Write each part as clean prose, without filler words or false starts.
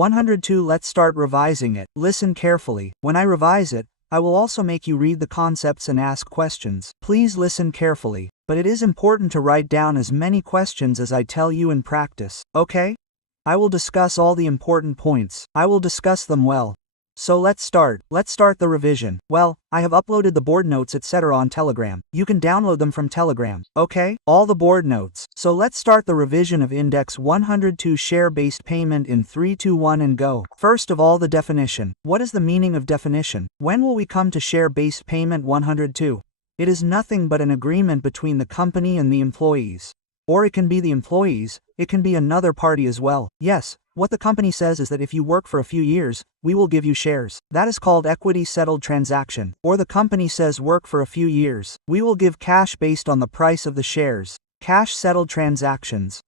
102. Let's start revising it. Listen carefully. When I revise it, I will also make you read the concepts and ask questions. Please listen carefully, but it is important to write down as many questions as I tell you in practice, okay? I will discuss all the important points. I will discuss them well. So let's start. Let's start the revision. Well, I have uploaded the board notes etc. on Telegram. You can download them from Telegram, okay? All the board notes. So let's start the revision of Index 102 share-based payment in 3, 2, 1 and go. First of all, the definition. What is the meaning of definition? When will we come to share-based payment 102? It is nothing but an agreement between the company and the employees. Or it can be the employees, it can be another party as well. Yes, what the company says is that if you work for a few years, we will give you shares. That is called equity settled transaction. Or the company says work for a few years, we will give cash based on the price of the shares. Cash settled transactions.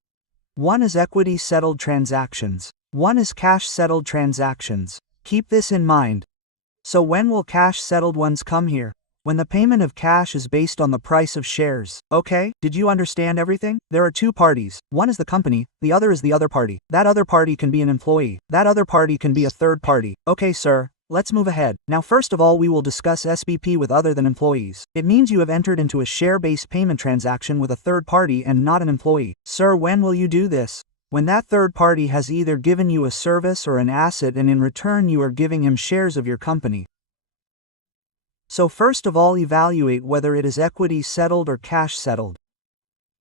One is equity settled transactions. One is cash settled transactions. Keep this in mind. So when will cash settled ones come here? When the payment of cash is based on the price of shares. Okay, did you understand everything? There are two parties. One is the company, the other is the other party. That other party can be an employee. That other party can be a third party. Okay, sir, let's move ahead. Now first of all we will discuss SBP with other than employees. It means you have entered into a share-based payment transaction with a third party and not an employee. Sir, when will you do this? When that third party has either given you a service or an asset and in return you are giving him shares of your company. So first of all evaluate whether it is equity settled or cash settled.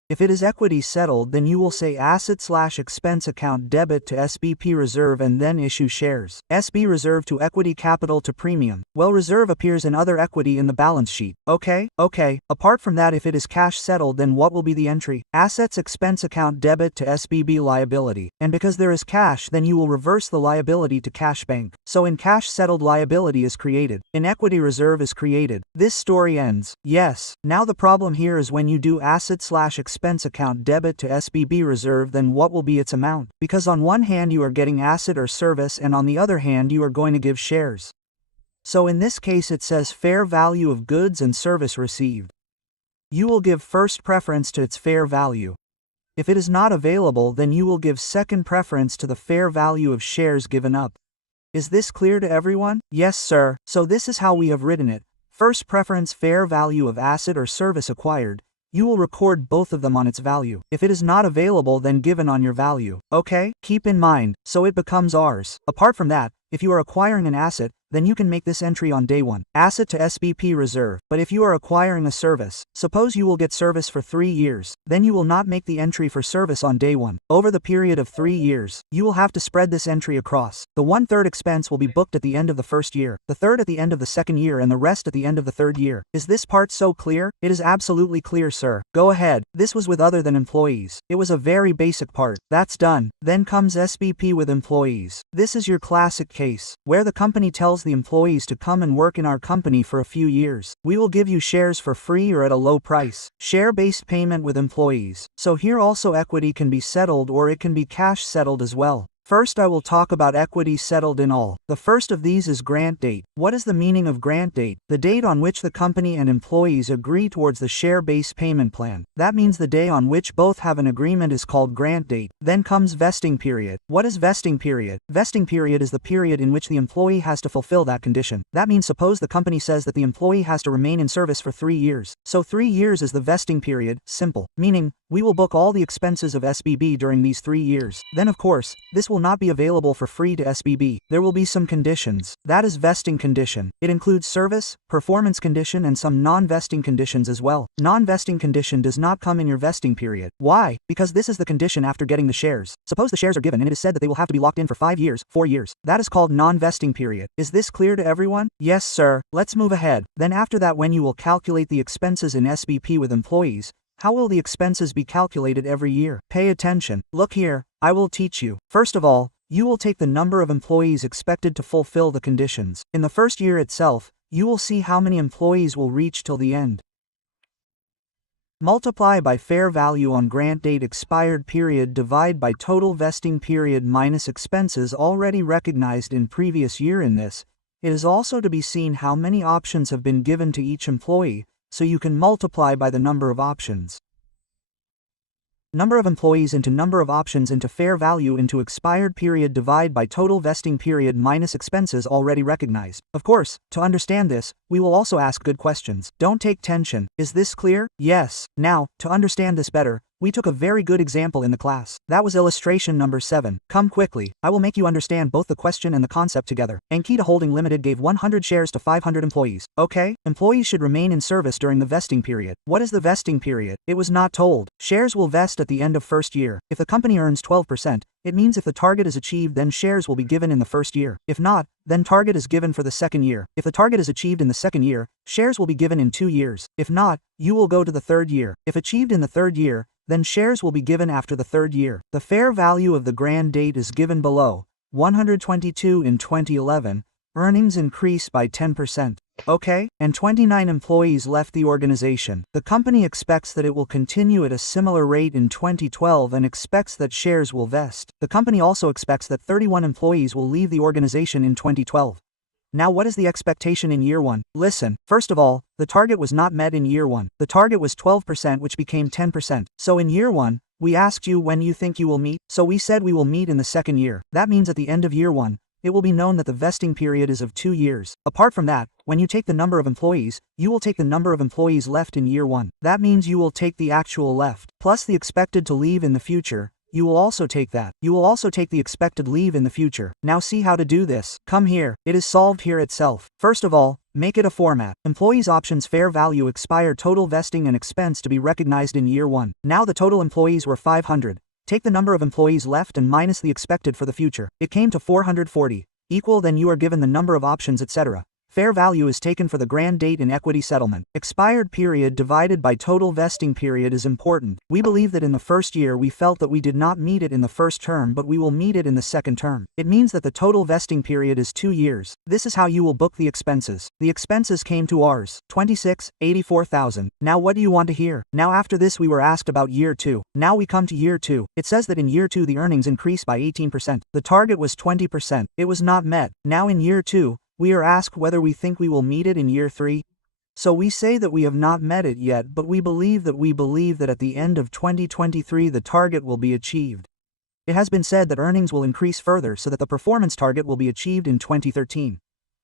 If it is equity settled then you will say asset/expense account debit to SBP reserve and then issue shares. SB reserve to equity capital to premium. Well, reserve appears in other equity in the balance sheet. Okay. Apart from that, if it is cash settled then what will be the entry? Assets expense account debit to SBB liability. And because there is cash then you will reverse the liability to cash bank. So in cash settled liability is created. In equity reserve is created. This story ends. Yes. Now the problem here is when you do asset/expense account debit to SBB reserve then what will be its amount? Because on one hand you are getting asset or service and on the other hand you are going to give shares. So in this case it says fair value of goods and service received. You will give first preference to its fair value. If it is not available then you will give second preference to the fair value of shares given up. Is this clear to everyone? Yes, sir. So this is how we have written it. First preference fair value of asset or service acquired. You will record both of them on its value. If it is not available then given on your value. Okay? Keep in mind, so it becomes ours. Apart from that, if you are acquiring an asset, then you can make this entry on day 1. Asset to SBP reserve. But if you are acquiring a service, suppose you will get service for 3 years, then you will not make the entry for service on day 1. Over the period of 3 years, you will have to spread this entry across. The 1/3 expense will be booked at the end of the first year, the third at the end of the second year and the rest at the end of the third year. Is this part so clear? It is absolutely clear, sir. Go ahead. This was with other than employees. It was a very basic part. That's done. Then comes SBP with employees. This is your classic case, where the company tells the employees to come and work in our company for a few years. We will give you shares for free or at a low price. Share-based payment with employees. So here also equity can be settled or it can be cash settled as well. First I will talk about equity settled in all. The first of these is grant date. What is the meaning of grant date? The date on which the company and employees agree towards the share-based payment plan. That means the day on which both have an agreement is called grant date. Then comes vesting period. What is vesting period? Vesting period is the period in which the employee has to fulfill that condition. That means suppose the company says that the employee has to remain in service for 3 years. So 3 years is the vesting period, simple. Meaning, we will book all the expenses of SBB during these 3 years. Then of course, this will not be available for free to SBB. There will be some conditions. That is vesting condition. It includes service, performance condition and some non-vesting conditions as well. Non-vesting condition does not come in your vesting period. Why? Because this is the condition after getting the shares. Suppose the shares are given and it is said that they will have to be locked in for 5 years, 4 years. That is called non-vesting period. Is this clear to everyone? Yes, sir. Let's move ahead. Then after that, when you will calculate the expenses in SBP with employees, how will the expenses be calculated every year? Pay attention. Look here, I will teach you. First of all, you will take the number of employees expected to fulfill the conditions. In the first year itself, you will see how many employees will reach till the end. Multiply by fair value on grant date expired period, divide by total vesting period minus expenses already recognized in previous year. In this, it is also to be seen how many options have been given to each employee, so you can multiply by the number of options. Number of employees into number of options into fair value into expired period divide by total vesting period minus expenses already recognized. Of course, to understand this, we will also ask good questions. Don't take tension. Is this clear? Yes. Now, to understand this better, we took a very good example in the class. That was illustration number 7. Come quickly, I will make you understand both the question and the concept together. Ankita Holding Limited gave 100 shares to 500 employees. Okay, employees should remain in service during the vesting period. What is the vesting period? It was not told. Shares will vest at the end of first year. If the company earns 12%, it means if the target is achieved, then shares will be given in the first year. If not, then target is given for the second year. If the target is achieved in the second year, shares will be given in 2 years. If not, you will go to the third year. If achieved in the third year, then shares will be given after the third year. The fair value of the grant date is given below. 122 in 2011, earnings increased by 10%. Okay, and 29 employees left the organization. The company expects that it will continue at a similar rate in 2012 and expects that shares will vest. The company also expects that 31 employees will leave the organization in 2012. Now what is the expectation in year 1? Listen, first of all, the target was not met in year 1. The target was 12% which became 10%. So in year 1, we asked you when you think you will meet, so we said we will meet in the second year. That means at the end of year 1, it will be known that the vesting period is of 2 years. Apart from that, when you take the number of employees, you will take the number of employees left in year 1. That means you will take the actual left, plus the expected to leave in the future. You will also take that. You will also take the expected leave in the future. Now see how to do this. Come here. It is solved here itself. First of all, make it a format. Employees options fair value expire total vesting and expense to be recognized in year 1. Now the total employees were 500. Take the number of employees left and minus the expected for the future. It came to 440. Equal, then you are given the number of options, etc. Fair value is taken for the grant date in equity settlement. Expired period divided by total vesting period is important. We believe that in the first year we felt that we did not meet it in the first term, but we will meet it in the second term. It means that the total vesting period is 2 years. This is how you will book the expenses. The expenses came to ours, 84,000. Now what do you want to hear? Now after this we were asked about year 2. Now we come to year 2. It says that in year 2 the earnings increased by 18%. The target was 20%. It was not met. Now in year 2, we are asked whether we think we will meet it in year 3. So we say that we have not met it yet, but we believe that at the end of 2023 the target will be achieved. It has been said that earnings will increase further so that the performance target will be achieved in 2013.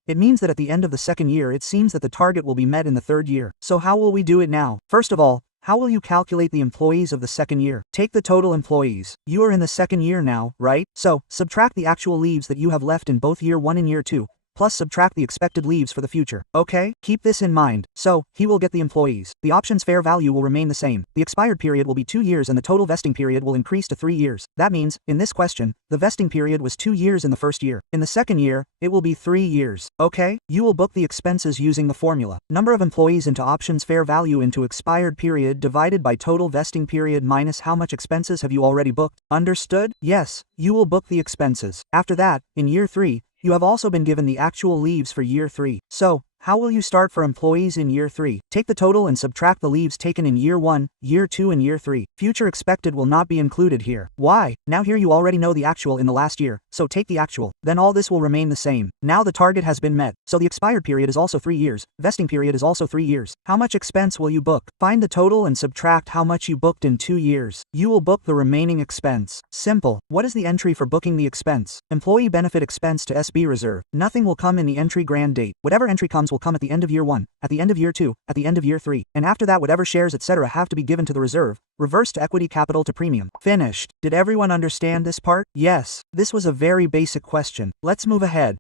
It means that at the end of the second year it seems that the target will be met in the third year. So how will we do it now? First of all, how will you calculate the employees of the second year? Take the total employees. You are in the second year now, right? So, subtract the actual leaves that you have left in both year 1 and year 2. Plus subtract the expected leaves for the future. Okay? Keep this in mind. So, he will get the employees. The options fair value will remain the same. The expired period will be 2 years and the total vesting period will increase to 3 years. That means, in this question, the vesting period was 2 years in the first year. In the second year, it will be 3 years. Okay? You will book the expenses using the formula. Number of employees into options fair value into expired period divided by total vesting period minus how much expenses have you already booked. Understood? Yes, you will book the expenses. After that, in year 3, you have also been given the actual leaves for year 3. So, how will you start for employees in year 3? Take the total and subtract the leaves taken in year 1, year 2 and year 3. Future expected will not be included here. Why? Now here you already know the actual in the last year, so take the actual. Then all this will remain the same. Now the target has been met. So the expired period is also 3 years. Vesting period is also 3 years. How much expense will you book? Find the total and subtract how much you booked in 2 years. You will book the remaining expense. Simple. What is the entry for booking the expense? Employee benefit expense to SB reserve. Nothing will come in the entry grant date. Whatever entry comes will come at the end of year 1, at the end of year 2, at the end of year 3, and after that whatever shares etc. have to be given to the reserve, reverse to equity capital to premium. Finished. Did everyone understand this part? Yes. This was a very basic question. Let's move ahead.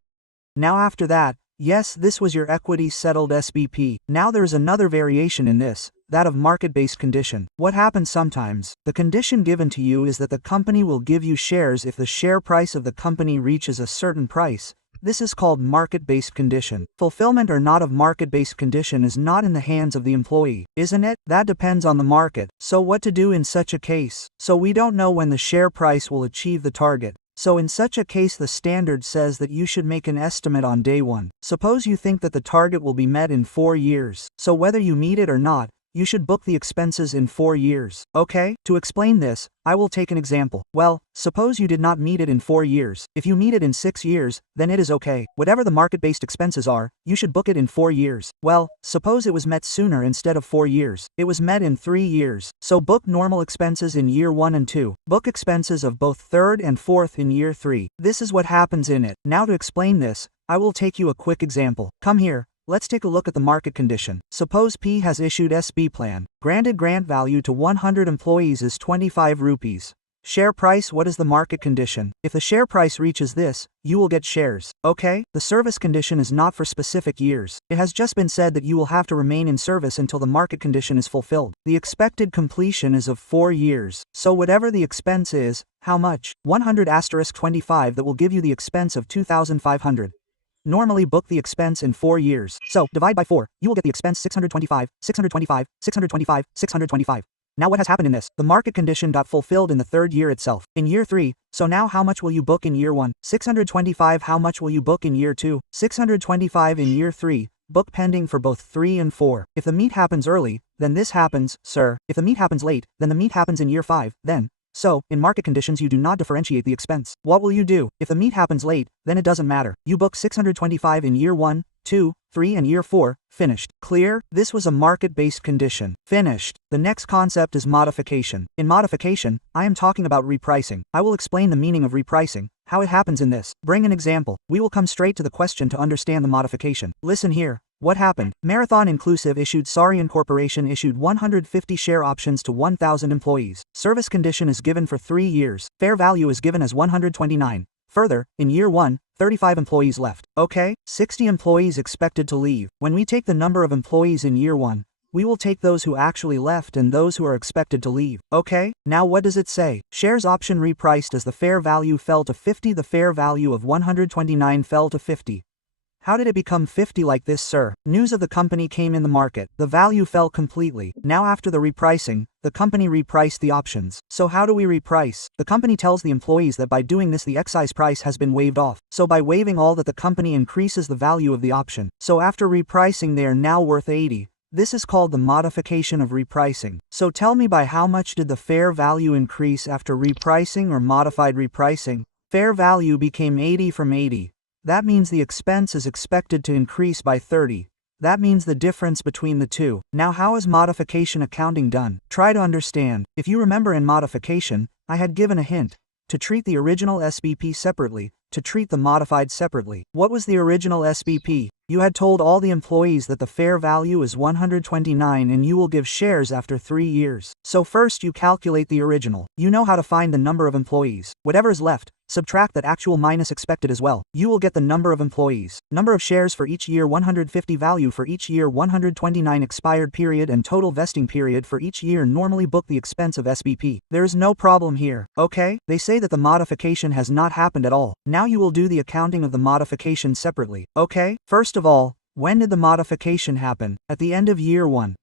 Now after that, yes, this was your equity settled SBP. Now there is another variation in this, that of market-based condition. What happens sometimes? The condition given to you is that the company will give you shares if the share price of the company reaches a certain price. This is called market-based condition. Fulfillment or not of market-based condition is not in the hands of the employee, isn't it? That depends on the market. So what to do in such a case? So we don't know when the share price will achieve the target. So in such a case the standard says that you should make an estimate on day 1. Suppose you think that the target will be met in 4 years. So whether you meet it or not, you should book the expenses in 4 years. Okay? To explain this, I will take an example. Well, suppose you did not meet it in 4 years. If you meet it in 6 years, then it is okay. Whatever the market-based expenses are, you should book it in 4 years. Well, suppose it was met sooner instead of 4 years. It was met in 3 years. So book normal expenses in year 1 and 2. Book expenses of both third and fourth in year 3. This is what happens in it. Now to explain this, I will take you a quick example. Come here. Let's take a look at the market condition. Suppose P has issued SB plan. Granted grant value to 100 employees is 25 rupees. Share price. What is the market condition? If the share price reaches this, you will get shares. Okay? The service condition is not for specific years. It has just been said that you will have to remain in service until the market condition is fulfilled. The expected completion is of 4 years. So whatever the expense is, how much? 100*25 that will give you the expense of 2,500. Normally book the expense in 4 years. So, divide by 4, you will get the expense 625, 625, 625, 625. Now what has happened in this? The market condition got fulfilled in the 3rd year itself. In year 3, so now how much will you book in year 1? 625. How much will you book in year 2? 625 in year 3. Book pending for both 3 and 4. If the meet happens early, then this happens, sir. If the meet happens late, then the meet happens in year 5, then. So, in market conditions you do not differentiate the expense. What will you do? If the meet happens late, then it doesn't matter. You book 625 in year 1, 2, 3 and year 4, finished. Clear? This was a market-based condition. Finished. The next concept is modification. In modification, I am talking about repricing. I will explain the meaning of repricing, how it happens in this. Bring an example. We will come straight to the question to understand the modification. Listen here. What happened? Marathon Inclusive issued Sarian Corporation issued 150 share options to 1,000 employees. Service condition is given for 3 years. Fair value is given as 129. Further, in year 1, 35 employees left. Okay? 60 employees expected to leave. When we take the number of employees in year 1, we will take those who actually left and those who are expected to leave. Okay? Now what does it say? Shares option repriced as the fair value fell to 50. The fair value of 129 fell to 50. How did it become 50 like this, sir? News of the company came in the market. The value fell completely. Now after the repricing, the company repriced the options. So how do we reprice? The company tells the employees that by doing this the excise price has been waived off. So by waiving all that the company increases the value of the option. So after repricing they are now worth 80. This is called the modification of repricing. So tell me by how much did the fair value increase after repricing or modified repricing? Fair value became 80 from 80. That means the expense is expected to increase by 30. That means the difference between the two. Now how is modification accounting done? Try to understand. If you remember in modification, I had given a hint. To treat the original SBP separately, to treat the modified separately. What was the original SBP? You had told all the employees that the fair value is 129 and you will give shares after 3 years. So first you calculate the original. You know how to find the number of employees. Whatever is left, subtract that actual minus expected as well. You will get the number of employees. Number of shares for each year 150 value for each year 129 expired period and total vesting period for each year normally book the expense of SBP. There is no problem here. Okay? They say that the modification has not happened at all. Now you will do the accounting of the modification separately. Okay? First of all, when did the modification happen? At the end of year 1.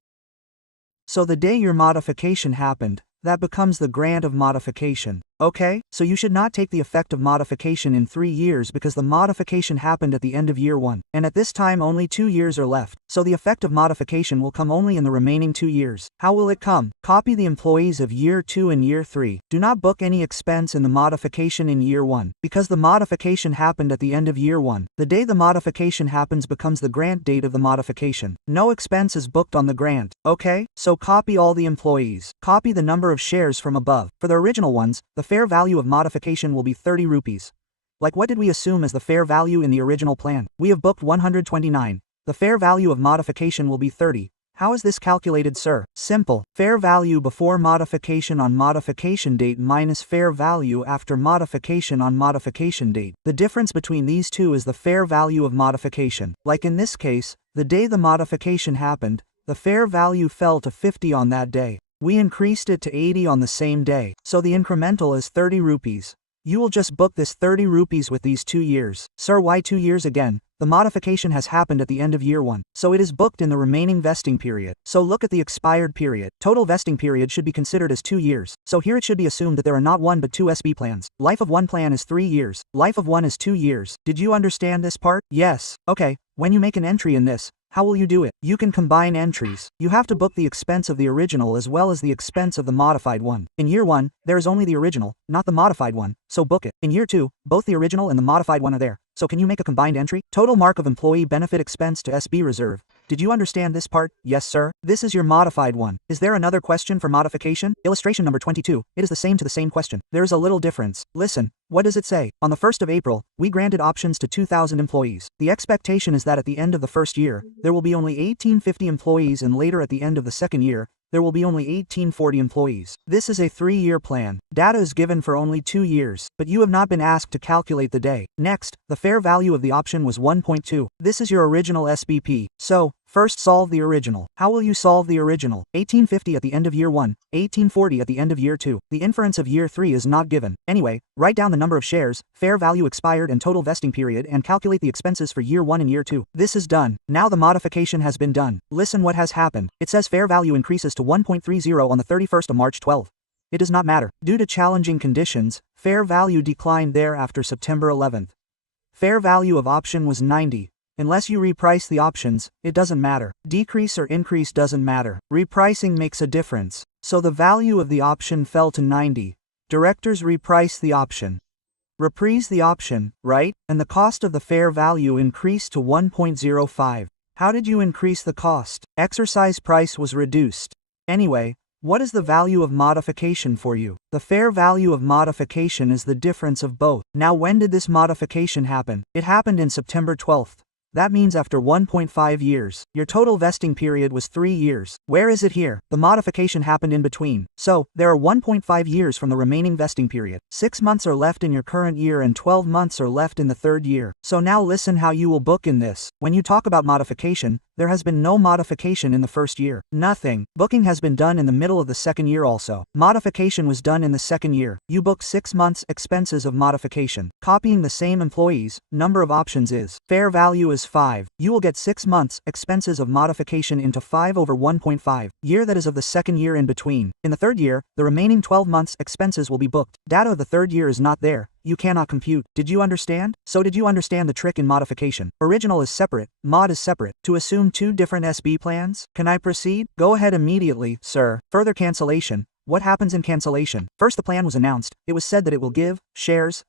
So the day your modification happened, that becomes the grant of modification. Okay? So you should not take the effect of modification in 3 years because the modification happened at the end of year 1. And at this time only 2 years are left. So the effect of modification will come only in the remaining 2 years. How will it come? Copy the employees of year 2 and year 3. Do not book any expense in the modification in year 1. Because the modification happened at the end of year 1. The day the modification happens becomes the grant date of the modification. No expense is booked on the grant. Okay? So copy all the employees. Copy the number of shares from above. For the original ones, the fair value of modification will be 30 rupees. Like what did we assume as the fair value in the original plan? We have booked 129. The fair value of modification will be 30. How is this calculated, sir? Simple. Fair value before modification on modification date minus fair value after modification on modification date. The difference between these two is the fair value of modification. Like in this case, the day the modification happened, the fair value fell to 50 on that day. We increased it to 80 on the same day, so the incremental is 30 rupees. You will just book this 30 rupees with these 2 years. Sir, why 2 years again? The modification has happened at the end of year 1, so it is booked in the remaining vesting period. So look at the expired period. Total vesting period should be considered as 2 years. So here it should be assumed that there are not 1 but 2 SB plans. Life of one plan is 3 years. Life of one is 2 years. Did you understand this part? Yes. Okay. When you make an entry in this, How will you do it? You can combine entries. You have to book the expense of the original as well as the expense of the modified one. In year 1, there is only the original, not the modified one, so book it. In year 2, both the original and the modified one are there. So can you make a combined entry? Total mark of employee benefit expense to SB reserve. Did you understand this part? Yes, sir. This is your modified one. Is there another question for modification? Illustration number 22. It is the same to the same question. There is a little difference. Listen. What does it say? On the 1st of April, we granted options to 2,000 employees. The expectation is that at the end of the first year, there will be only 1,850 employees, and later at the end of the second year, there will be only 1,840 employees. This is a 3-year plan. Data is given for only 2 years, but you have not been asked to calculate the day. Next, the fair value of the option was 1.2. This is your original SBP. So, first solve the original. How will you solve the original? 1850 at the end of year 1, 1840 at the end of year 2. The inference of year 3 is not given. Anyway, write down the number of shares, fair value expired and total vesting period, and calculate the expenses for year 1 and year 2. This is done. Now the modification has been done. Listen what has happened. It says fair value increases to 1.30 on the 31st of March 12. It does not matter. Due to challenging conditions, fair value declined thereafter September 11th. Fair value of option was 90. Unless you reprice the options, it doesn't matter. Decrease or increase doesn't matter. Repricing makes a difference. So the value of the option fell to 90. Directors reprice the option. Reprise the option, right? And the cost of the fair value increased to 1.05. How did you increase the cost? Exercise price was reduced. Anyway, what is the value of modification for you? The fair value of modification is the difference of both. Now when did this modification happen? It happened in September 12th. That means after 1.5 years. Your total vesting period was 3 years. Where is it here? The modification happened in between. So, there are 1.5 years from the remaining vesting period. 6 months are left in your current year and 12 months are left in the third year. So now listen how you will book in this. When you talk about modification, there has been no modification in the first year. Nothing. Booking has been done in the middle of the second year also. Modification was done in the second year. You book 6 months expenses of modification. Copying the same employees, number of options is. Fair value is 5. You will get 6 months expenses of modification into 5 over 1.5. Year that is of the second year in between. In the third year, the remaining 12 months expenses will be booked. Data of the third year is not there. You cannot compute. Did you understand? So did you understand the trick in modification? Original is separate, mod is separate. To assume 2 different SB plans? Can I proceed? Go ahead immediately, sir. Further cancellation. What happens in cancellation? First the plan was announced. It was said that it will give shares.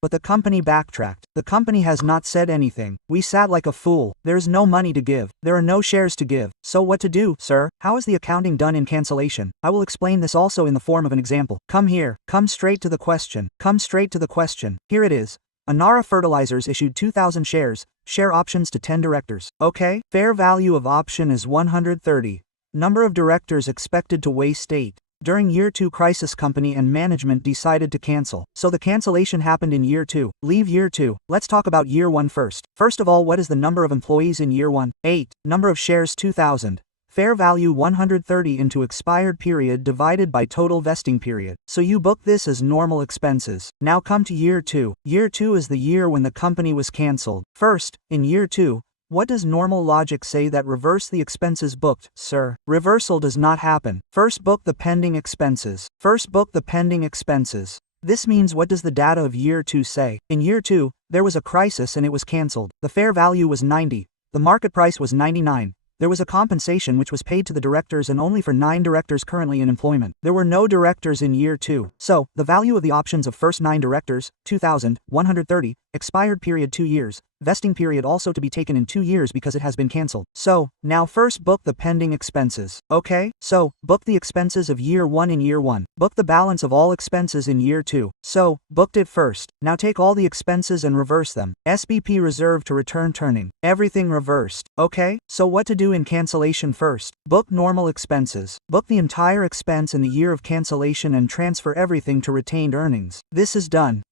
But the company backtracked. The company has not said anything. We sat like a fool. There is no money to give. There are no shares to give. So what to do, sir? How is the accounting done in cancellation? I will explain this also in the form of an example. Come here. Come straight to the question. Come straight to the question. Here it is. Anara Fertilizers issued 2,000 shares, share options to 10 directors. Okay? Fair value of option is 130. Number of directors expected to waste 8. During year 2 crisis company and management decided to cancel. So the cancellation happened in year 2. Leave year 2. Let's talk about year 1 first. First of all, what is the number of employees in year 1? 8. Number of shares 2,000. Fair value 130 into expired period divided by total vesting period. So you book this as normal expenses. Now come to year 2. Year 2 is the year when the company was cancelled. First, in year 2, what does normal logic say that reverse the expenses booked, sir? Reversal does not happen. First book the pending expenses. First book the pending expenses. This means what does the data of year 2 say? In year 2, there was a crisis and it was cancelled. The fair value was 90. The market price was 99. There was a compensation which was paid to the directors and only for 9 directors currently in employment. There were no directors in year 2. So, the value of the options of first 9 directors, 2,000, 130, expired period 2 years, vesting period also to be taken in 2 years because it has been cancelled. So, now first book the pending expenses. Okay? So, book the expenses of year 1 in year 1. Book the balance of all expenses in year 2. So, booked it first. Now take all the expenses and reverse them. SBP reserve to return turning. Everything reversed. Okay? So what to do in cancellation first? Book normal expenses. Book the entire expense in the year of cancellation and transfer everything to retained earnings. This is done.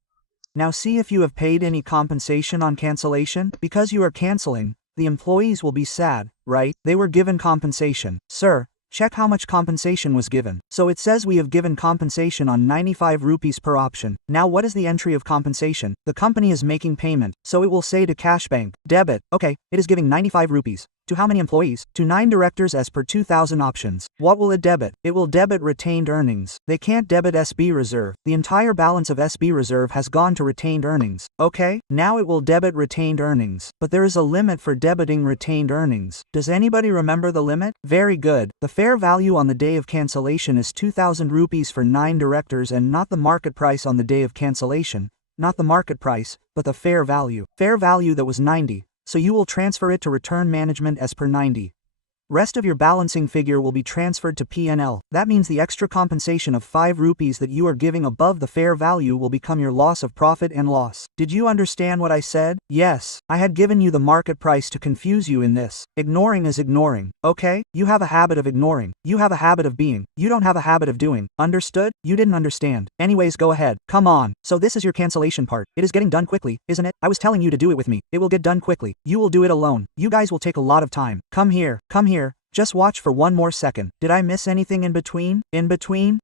Now see if you have paid any compensation on cancellation. Because you are cancelling, the employees will be sad, right? They were given compensation. Sir, check how much compensation was given. So it says we have given compensation on 95 rupees per option. Now what is the entry of compensation? The company is making payment, so it will say to cash bank, debit. Okay, it is giving 95 rupees. To how many employees? To 9 directors as per 2000 options. What will it debit? It will debit retained earnings. They can't debit SB reserve. The entire balance of SB reserve has gone to retained earnings. Okay, now it will debit retained earnings. But there is a limit for debiting retained earnings. Does anybody remember the limit? Very good. The fair value on the day of cancellation is 2000 rupees for 9 directors and not the market price on the day of cancellation. Not the market price, but the fair value. Fair value that was 90. So you will transfer it to return management as per 90. Rest of your balancing figure will be transferred to P&L. That means the extra compensation of 5 rupees that you are giving above the fair value will become your loss of profit and loss. Did you understand what I said? Yes. I had given you the market price to confuse you in this. Ignoring is ignoring. Okay? You have a habit of ignoring. You have a habit of being. You don't have a habit of doing. Understood? You didn't understand. Anyways, go ahead. Come on. So this is your cancellation part. It is getting done quickly, isn't it? I was telling you to do it with me. It will get done quickly. You will do it alone. You guys will take a lot of time. Come here. Come here. Just watch for one more second. Did I miss anything in between? In between?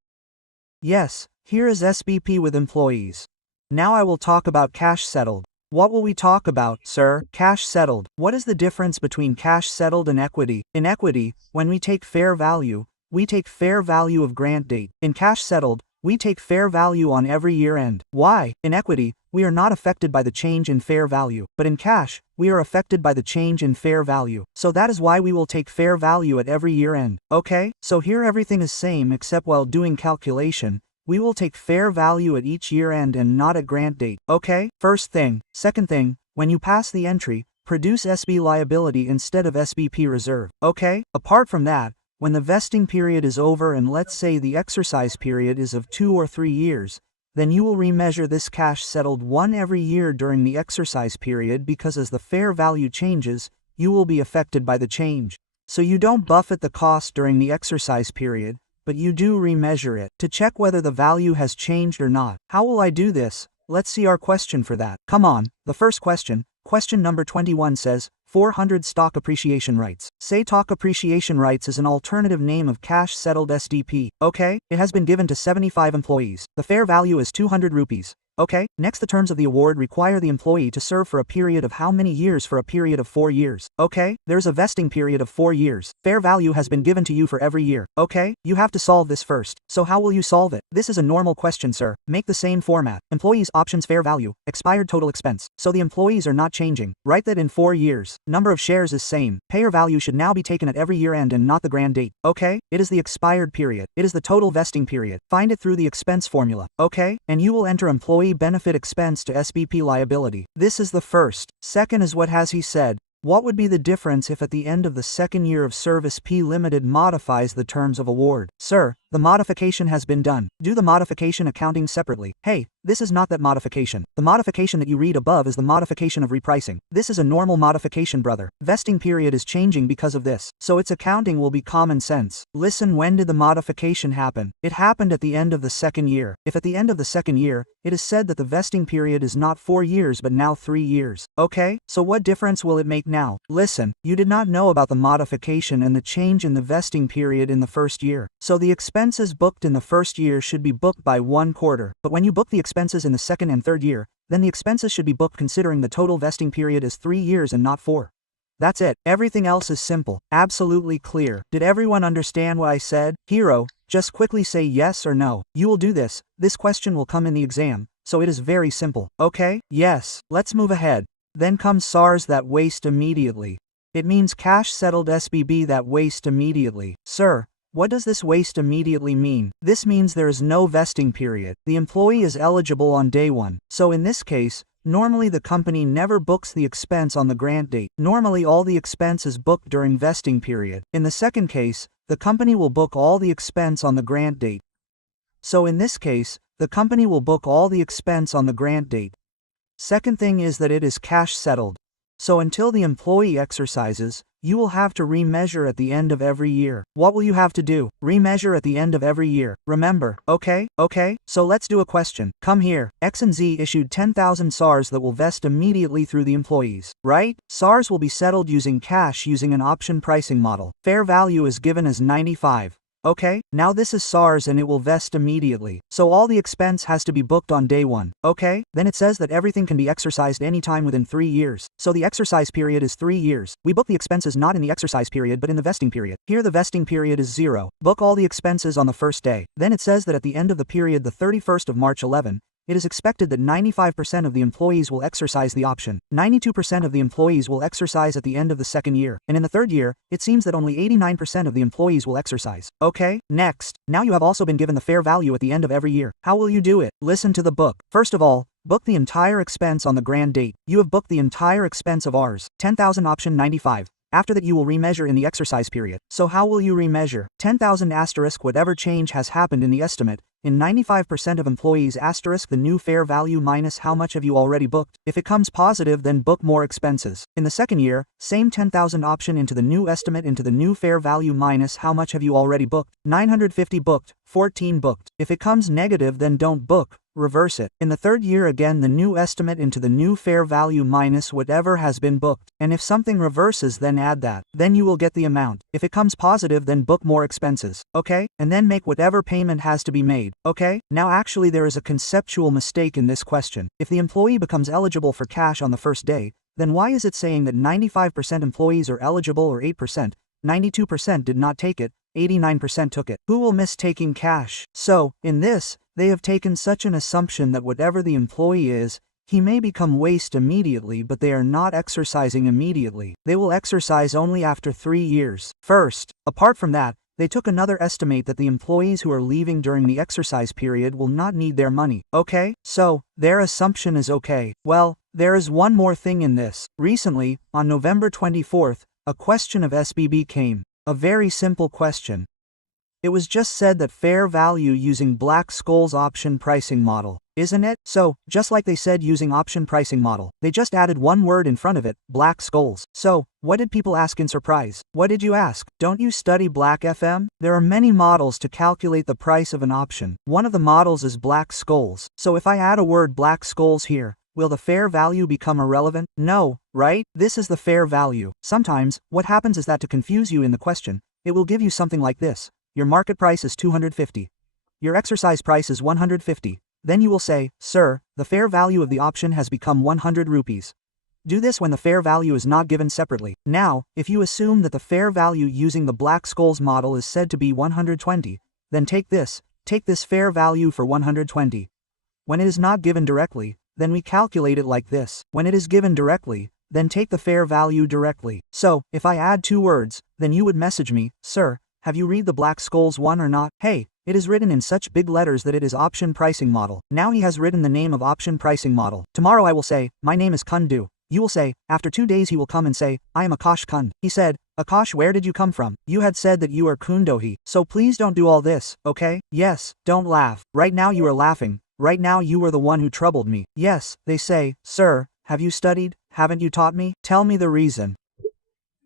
Yes, here is SBP with employees. Now I will talk about cash settled. What will we talk about, sir? Cash settled. What is the difference between cash settled and equity? In equity, when we take fair value of grant date. In cash settled, we take fair value on every year end. Why? In equity, we are not affected by the change in fair value, but in cash, we are affected by the change in fair value. So that is why we will take fair value at every year end. Okay? So here everything is same except while doing calculation, we will take fair value at each year end and not at grant date. Okay? First thing. Second thing, when you pass the entry, produce SB liability instead of SBP reserve. Okay? Apart from that, when the vesting period is over and let's say the exercise period is of 2 or 3 years, then you will remeasure this cash settled one every year during the exercise period because as the fair value changes, you will be affected by the change. So you don't buffet the cost during the exercise period, but you do remeasure it to check whether the value has changed or not. How will I do this? Let's see our question for that. Come on, the first question number 21 says, 400 stock appreciation rights. Say stock appreciation rights is an alternative name of cash settled SDP. Okay, it has been given to 75 employees. The fair value is 200 rupees. Okay, next the terms of the award require the employee to serve for a period of how many years? For a period of 4 years. Okay, there's a vesting period of 4 years. Fair value has been given to you for every year. Okay, you have to solve this first. So how will you solve it? This is a normal question, sir. Make the same format. Employees options fair value, expired total expense. So the employees are not changing. Write that in 4 years. Number of shares is same. Payer value should now be taken at every year end and not the grant date. Okay, it is the expired period. It is the total vesting period. Find it through the expense formula. Okay, and you will enter employee benefit expense to SBP liability. This is the first. Second is what has he said. What would be the difference if at the end of the second year of service P Limited modifies the terms of award? Sir, the modification has been done. Do the modification accounting separately. Hey, this is not that modification. The modification that you read above is the modification of repricing. This is a normal modification, brother. Vesting period is changing because of this. So its accounting will be common sense. Listen, when did the modification happen? It happened at the end of the second year. If at the end of the second year, it is said that the vesting period is not 4 years but now 3 years. Okay, so what difference will it make now? Listen, you did not know about the modification and the change in the vesting period in the first year. So the expenses booked in the first year should be booked by 1 quarter. But when you book the expenses in the second and third year, then the expenses should be booked considering the total vesting period is 3 years and not 4. That's it. Everything else is simple. Absolutely clear. Did everyone understand what I said? Hero, just quickly say yes or no. You will do this. This question will come in the exam, so it is very simple. Okay? Yes. Let's move ahead. Then comes SARS that waste immediately. It means cash settled SBB that waste immediately. Sir, what does this waste immediately mean? This means there is no vesting period. The employee is eligible on day 1. So in this case, normally the company never books the expense on the grant date. Normally all the expense is booked during vesting period. In the second case, the company will book all the expense on the grant date. So in this case, the company will book all the expense on the grant date. Second thing is that it is cash settled. So until the employee exercises, you will have to remeasure at the end of every year. What will you have to do? Remeasure at the end of every year. Remember, okay? Okay? So let's do a question. Come here. X and Z issued 10,000 SARs that will vest immediately through the employees, right? SARs will be settled using cash using an option pricing model. Fair value is given as 95. Okay, now this is SARS and it will vest immediately. So all the expense has to be booked on day 1. Okay, then it says that everything can be exercised anytime within 3 years. So the exercise period is 3 years. We book the expenses not in the exercise period but in the vesting period. Here the vesting period is 0. Book all the expenses on the first day. Then it says that at the end of the period, the 31st of March 11, it is expected that 95% of the employees will exercise the option. 92% of the employees will exercise at the end of the second year. And in the third year, it seems that only 89% of the employees will exercise. Okay, next. Now you have also been given the fair value at the end of every year. How will you do it? Listen to the book. First of all, book the entire expense on the grant date. You have booked the entire expense of Rs. 10,000 option 95. After that you will remeasure in the exercise period. So how will you remeasure? 10,000 asterisk whatever change has happened in the estimate. In 95% of employees asterisk the new fair value minus how much have you already booked. If it comes positive then book more expenses. In the second year, same 10,000 option into the new estimate into the new fair value minus how much have you already booked. 950 booked, 14 booked. If it comes negative then don't book. Reverse it. In the third year again the new estimate into the new fair value minus whatever has been booked. And if something reverses then add that. Then you will get the amount. If it comes positive then book more expenses. Okay? And then make whatever payment has to be made. Okay? Now actually there is a conceptual mistake in this question. If the employee becomes eligible for cash on the first day, then why is it saying that 95% employees are eligible or 8%? 92% did not take it, 89% took it. Who will miss taking cash? So, in this, they have taken such an assumption that whatever the employee is, he may become waste immediately but they are not exercising immediately. They will exercise only after 3 years. First, apart from that, they took another estimate that the employees who are leaving during the exercise period will not need their money. Okay? So, their assumption is okay. Well, there is one more thing in this. Recently, on November 24th, a question of SBB came. A very simple question. It was just said that fair value using Black-Scholes option pricing model, isn't it? So, just like they said using option pricing model, they just added one word in front of it, Black-Scholes. So, what did people ask in surprise? What did you ask? Don't you study Black FM? There are many models to calculate the price of an option. One of the models is Black-Scholes. So if I add a word Black-Scholes here, will the fair value become irrelevant? No, right? This is the fair value. Sometimes, what happens is that to confuse you in the question, it will give you something like this. Your market price is 250. Your exercise price is 150. Then you will say, sir, the fair value of the option has become 100 rupees. Do this when the fair value is not given separately. Now, if you assume that the fair value using the Black-Scholes model is said to be 120, then take this fair value for 120. When it is not given directly, then we calculate it like this. When it is given directly, then take the fair value directly. So, if I add 2 words, then you would message me, sir, have you read the Black-Scholes one or not? Hey, it is written in such big letters that it is option pricing model. Now he has written the name of option pricing model. Tomorrow I will say, my name is Kundu. You will say, after 2 days he will come and say, I am Akash Kund. He said, Akash, where did you come from? You had said that you are Kundohi. So please don't do all this, okay? Yes, don't laugh. Right now you are laughing. Right now you were the one who troubled me. Yes, they say, sir, have you studied? Haven't you taught me? Tell me the reason.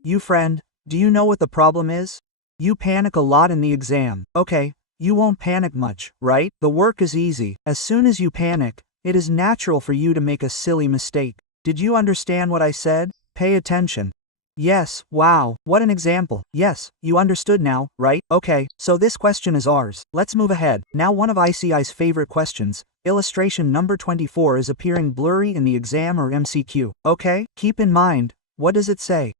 You friend, do you know what the problem is? You panic a lot in the exam. Okay, you won't panic much, right? The work is easy. As soon as you panic, it is natural for you to make a silly mistake. Did you understand what I said? Pay attention. Yes, wow, what an example. Yes, you understood now, right? Okay, so this question is ours. Let's move ahead. Now one of ICI's favorite questions, illustration number 24 is appearing blurry in the exam or MCQ. Okay, keep in mind, what does it say?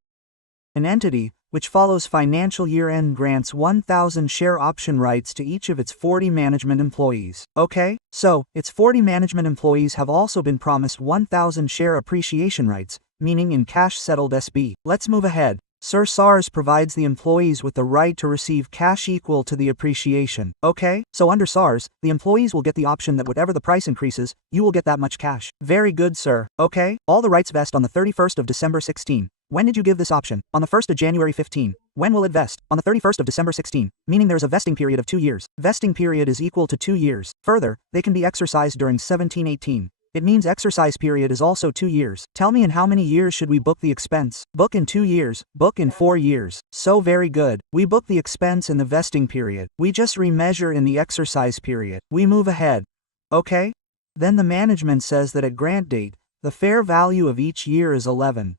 An entity, which follows financial year-end grants 1,000 share option rights to each of its 40 management employees. Okay, so, its 40 management employees have also been promised 1,000 share appreciation rights, meaning in cash-settled SB. Let's move ahead. Sir SARS provides the employees with the right to receive cash equal to the appreciation. Okay, so under SARS, the employees will get the option that whatever the price increases, you will get that much cash. Very good, sir. Okay, all the rights vest on the 31st of December 16. When did you give this option? On the 1st of January 15. When will it vest? On the 31st of December 16, meaning there is a vesting period of 2 years. Vesting period is equal to 2 years. Further, they can be exercised during 17-18. It means exercise period is also 2 years. Tell me in how many years should we book the expense? Book in 2 years, book in 4 years. So very good. We book the expense in the vesting period. We just remeasure in the exercise period. We move ahead. Okay? Then the management says that at grant date, the fair value of each year is 11.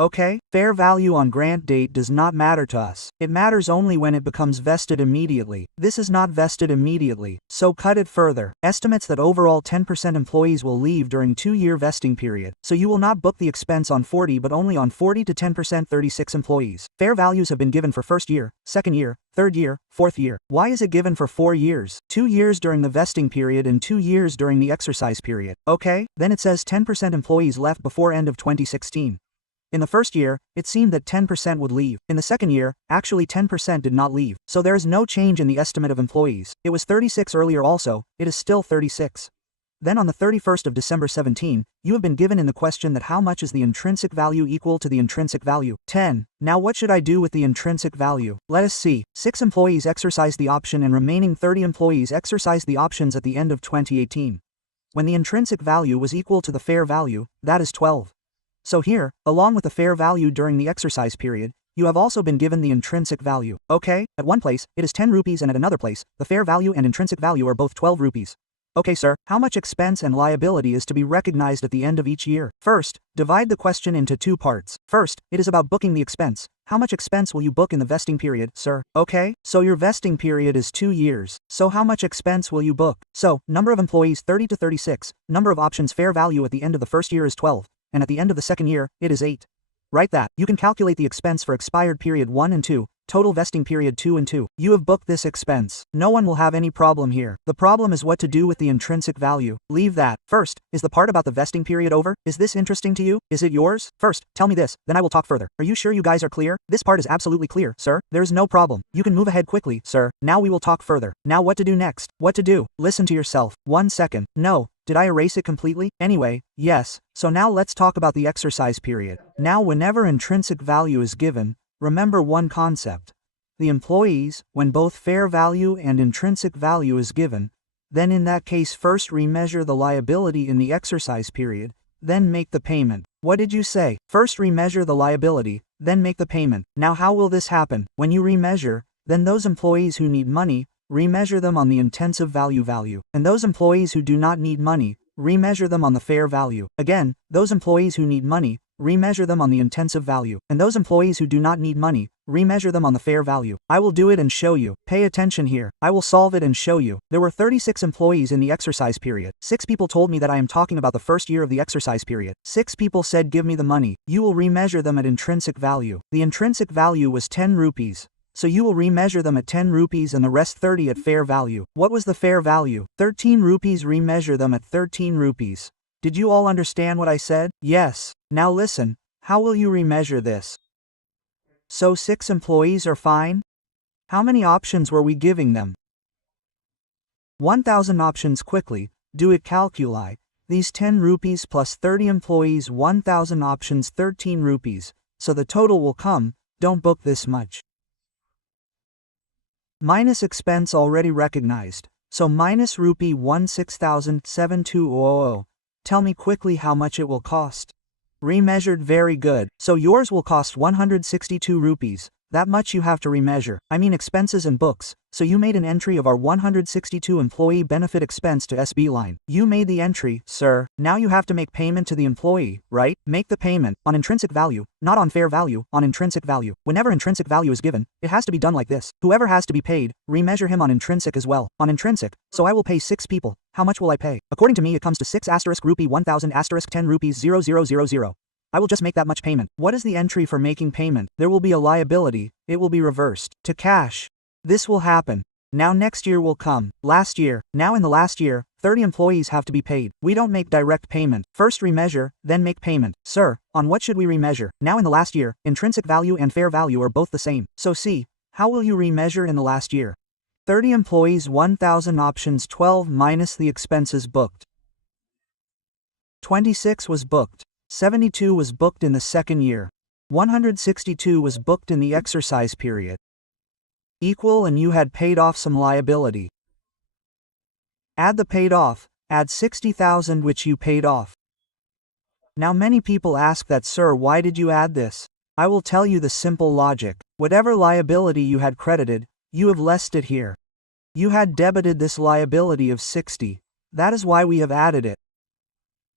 Okay? Fair value on grant date does not matter to us. It matters only when it becomes vested immediately. This is not vested immediately, so cut it further. Estimates that overall 10% employees will leave during 2-year vesting period, so you will not book the expense on 40 but only on 40 to 10% 36 employees. Fair values have been given for first year, second year, third year, fourth year. Why is it given for 4 years? 2 years during the vesting period and 2 years during the exercise period. Okay? Then it says 10% employees left before end of 2016. In the first year, it seemed that 10% would leave. In the second year, actually 10% did not leave. So there is no change in the estimate of employees. It was 36 earlier also, it is still 36. Then on the 31st of December 17, you have been given in the question that how much is the intrinsic value equal to the intrinsic value? 10. Now what should I do with the intrinsic value? Let us see. 6 employees exercised the option and remaining 30 employees exercised the options at the end of 2018. When the intrinsic value was equal to the fair value, that is 12. So here, along with the fair value during the exercise period, you have also been given the intrinsic value. Okay, at one place, it is 10 rupees and at another place, the fair value and intrinsic value are both 12 rupees. Okay sir, how much expense and liability is to be recognized at the end of each year? First, divide the question into 2 parts. First, it is about booking the expense. How much expense will you book in the vesting period, sir? Okay, so your vesting period is 2 years. So how much expense will you book? So, number of employees 30 to 36, number of options fair value at the end of the first year is 12, and at the end of the second year, it is 8. Write that. You can calculate the expense for expired period 1 and 2, total vesting period 2 and 2. You have booked this expense. No one will have any problem here. The problem is what to do with the intrinsic value. Leave that. First, is the part about the vesting period over? Is this interesting to you? Is it yours? First, tell me this, then I will talk further. Are you sure you guys are clear? This part is absolutely clear, sir. There's no problem. You can move ahead quickly, sir. Now we will talk further. Now what to do next? What to do? Listen to yourself. 1 second. No. Did I erase it completely? Anyway, yes. So now let's talk about the exercise period. Now whenever intrinsic value is given, remember one concept. The employees, when both fair value and intrinsic value is given, then in that case first remeasure the liability in the exercise period, then make the payment. What did you say? First remeasure the liability, then make the payment. Now how will this happen? When you remeasure, then those employees who need money, remeasure them on the intensive value, and those employees who do not need money, remeasure them on the fair value. Again, those employees who need money, remeasure them on the intensive value, and those employees who do not need money, remeasure them on the fair value. I will do it and show you. Pay attention here. I will solve it and show you. There were 36 employees in the exercise period. 6 people told me that I am talking about the first year of the exercise period. 6 people said give me the money. You will remeasure them at intrinsic value. The intrinsic value was 10 rupees. So you will remeasure them at 10 rupees and the rest 30 at fair value. What was the fair value? 13 rupees. Remeasure them at 13 rupees. Did you all understand what I said? Yes. Now listen, how will you remeasure this? So 6 employees are fine? How many options were we giving them? 1000 options quickly, do it calculi. These 10 rupees plus 30 employees 1000 options 13 rupees, so the total will come, don't book this much. Minus expense already recognized, so minus rupee 16,7200. Tell me quickly how much it will cost. Remeasured very good, so yours will cost 162 rupees, that much you have to remeasure, I mean expenses and books, so you made an entry of our 162 employee benefit expense to SB line. You made the entry, sir, now you have to make payment to the employee, right? Make the payment, on intrinsic value, not on fair value, on intrinsic value. Whenever intrinsic value is given, it has to be done like this. Whoever has to be paid, remeasure him on intrinsic as well, on intrinsic, so I will pay 6 people. How much will I pay? According to me it comes to 6 asterisk rupee 1000 asterisk 10 rupees 0000. I will just make that much payment. What is the entry for making payment? There will be a liability, it will be reversed to cash. This will happen. Now next year will come. Last year. Now in the last year, 30 employees have to be paid. We don't make direct payment. First remeasure, then make payment. Sir, on what should we remeasure? Now in the last year, intrinsic value and fair value are both the same. So see, how will you remeasure in the last year? 30 employees 1000 options 12 minus the expenses booked. 26 was booked. 72 was booked in the second year. 162 was booked in the exercise period. Equal, and you had paid off some liability. Add the paid off, add 60,000 which you paid off. Now many people ask that, sir, why did you add this? I will tell you the simple logic. Whatever liability you had credited, you have lessed it here. You had debited this liability of 60. That is why we have added it.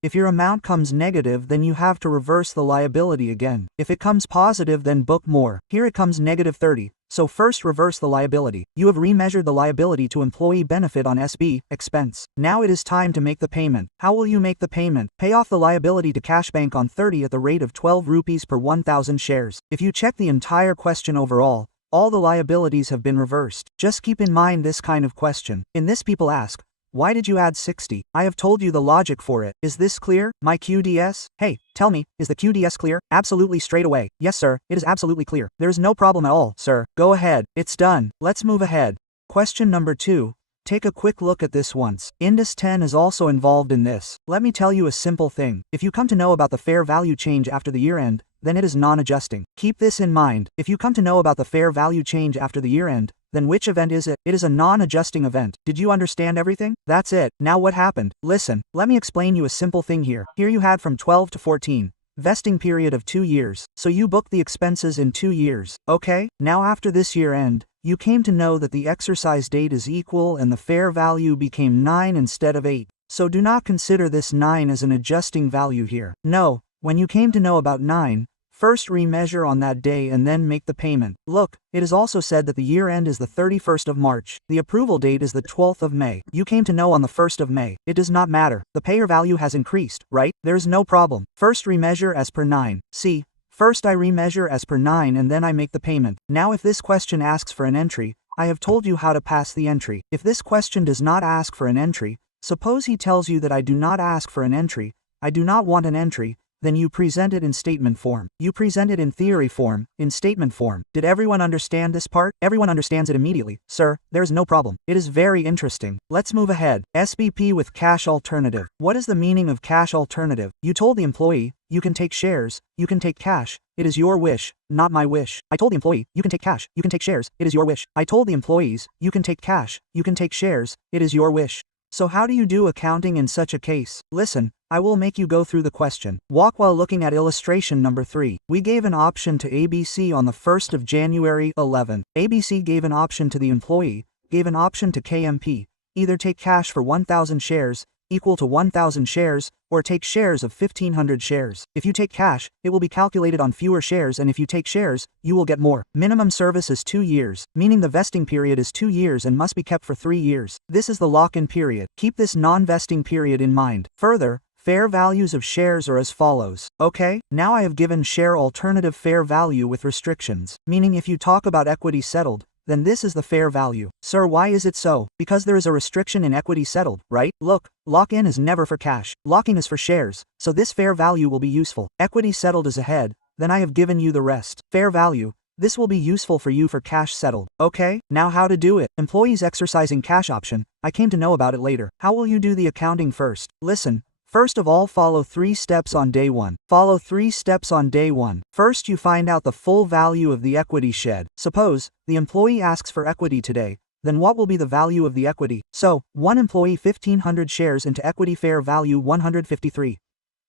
If your amount comes negative, then you have to reverse the liability again. If it comes positive, then book more. Here it comes negative 30. So first reverse the liability. You have remeasured the liability to employee benefit on SB expense. Now it is time to make the payment. How will you make the payment? Pay off the liability to Cashbank on 30 at the rate of 12 rupees per 1,000 shares. If you check the entire question overall, all the liabilities have been reversed. Just keep in mind this kind of question. In this, people ask, why did you add 60? I have told you the logic for it. Is this clear, my QDS? Hey, tell me, is the QDS clear? Absolutely, straight away. Yes sir, it is absolutely clear. There is no problem at all, sir. Go ahead, it's done. Let's move ahead. Question number 2. Take a quick look at this once. Indus 10 is also involved in this. Let me tell you a simple thing. If you come to know about the fair value change after the year end, then it is non-adjusting. Keep this in mind. If you come to know about the fair value change after the year end, then which event is it? It is a non-adjusting event. Did you understand everything? That's it. Now what happened? Listen, let me explain you a simple thing here. Here you had from 12 to 14. Vesting period of 2 years. So you booked the expenses in 2 years. Okay? Now after this year end, you came to know that the exercise date is equal and the fair value became 9 instead of 8. So do not consider this 9 as an adjusting value here. No, when you came to know about 9, first remeasure on that day and then make the payment. Look, it is also said that the year end is the 31st of March. The approval date is the 12th of May. You came to know on the 1st of May. It does not matter. The payer value has increased, right? There's no problem. First remeasure as per 9. See, first I remeasure as per 9 and then I make the payment. Now if this question asks for an entry, I have told you how to pass the entry. If this question does not ask for an entry, suppose he tells you that I do not ask for an entry, I do not want an entry, then you present it in statement form. You present it in theory form, in statement form. Did everyone understand this part? Everyone understands it immediately. Sir, there's no problem. It is very interesting. Let's move ahead. SBP with cash alternative. What is the meaning of cash alternative? You told the employee, you can take shares, you can take cash. It is your wish, not my wish. I told the employee, you can take cash, you can take shares. It is your wish. I told the employees, you can take cash, you can take shares. It is your wish. So how do you do accounting in such a case? Listen, I will make you go through the question. Walk while looking at illustration number 3. We gave an option to ABC on the 1st of January 11. ABC gave an option to the employee, gave an option to KMP. Either take cash for 1,000 shares, equal to 1,000 shares, or take shares of 1,500 shares. If you take cash, it will be calculated on fewer shares, and if you take shares, you will get more. Minimum service is 2 years, meaning the vesting period is 2 years and must be kept for 3 years. This is the lock-in period. Keep this non-vesting period in mind. Further, fair values of shares are as follows. Okay, now I have given share alternative fair value with restrictions, meaning if you talk about equity settled, then this is the fair value. Sir, why is it so? Because there is a restriction in equity settled, right? Look, lock-in is never for cash. Locking is for shares, so this fair value will be useful. Equity settled is ahead, then I have given you the rest. Fair value, this will be useful for you for cash settled. Okay, now how to do it. Employees exercising cash option, I came to know about it later. How will you do the accounting first? Listen. First of all, follow 3 steps on day 1. Follow 3 steps on day 1. First, you find out the full value of the equity shed. Suppose, the employee asks for equity today, then what will be the value of the equity? So, 1 employee 1,500 shares into equity fair value 153.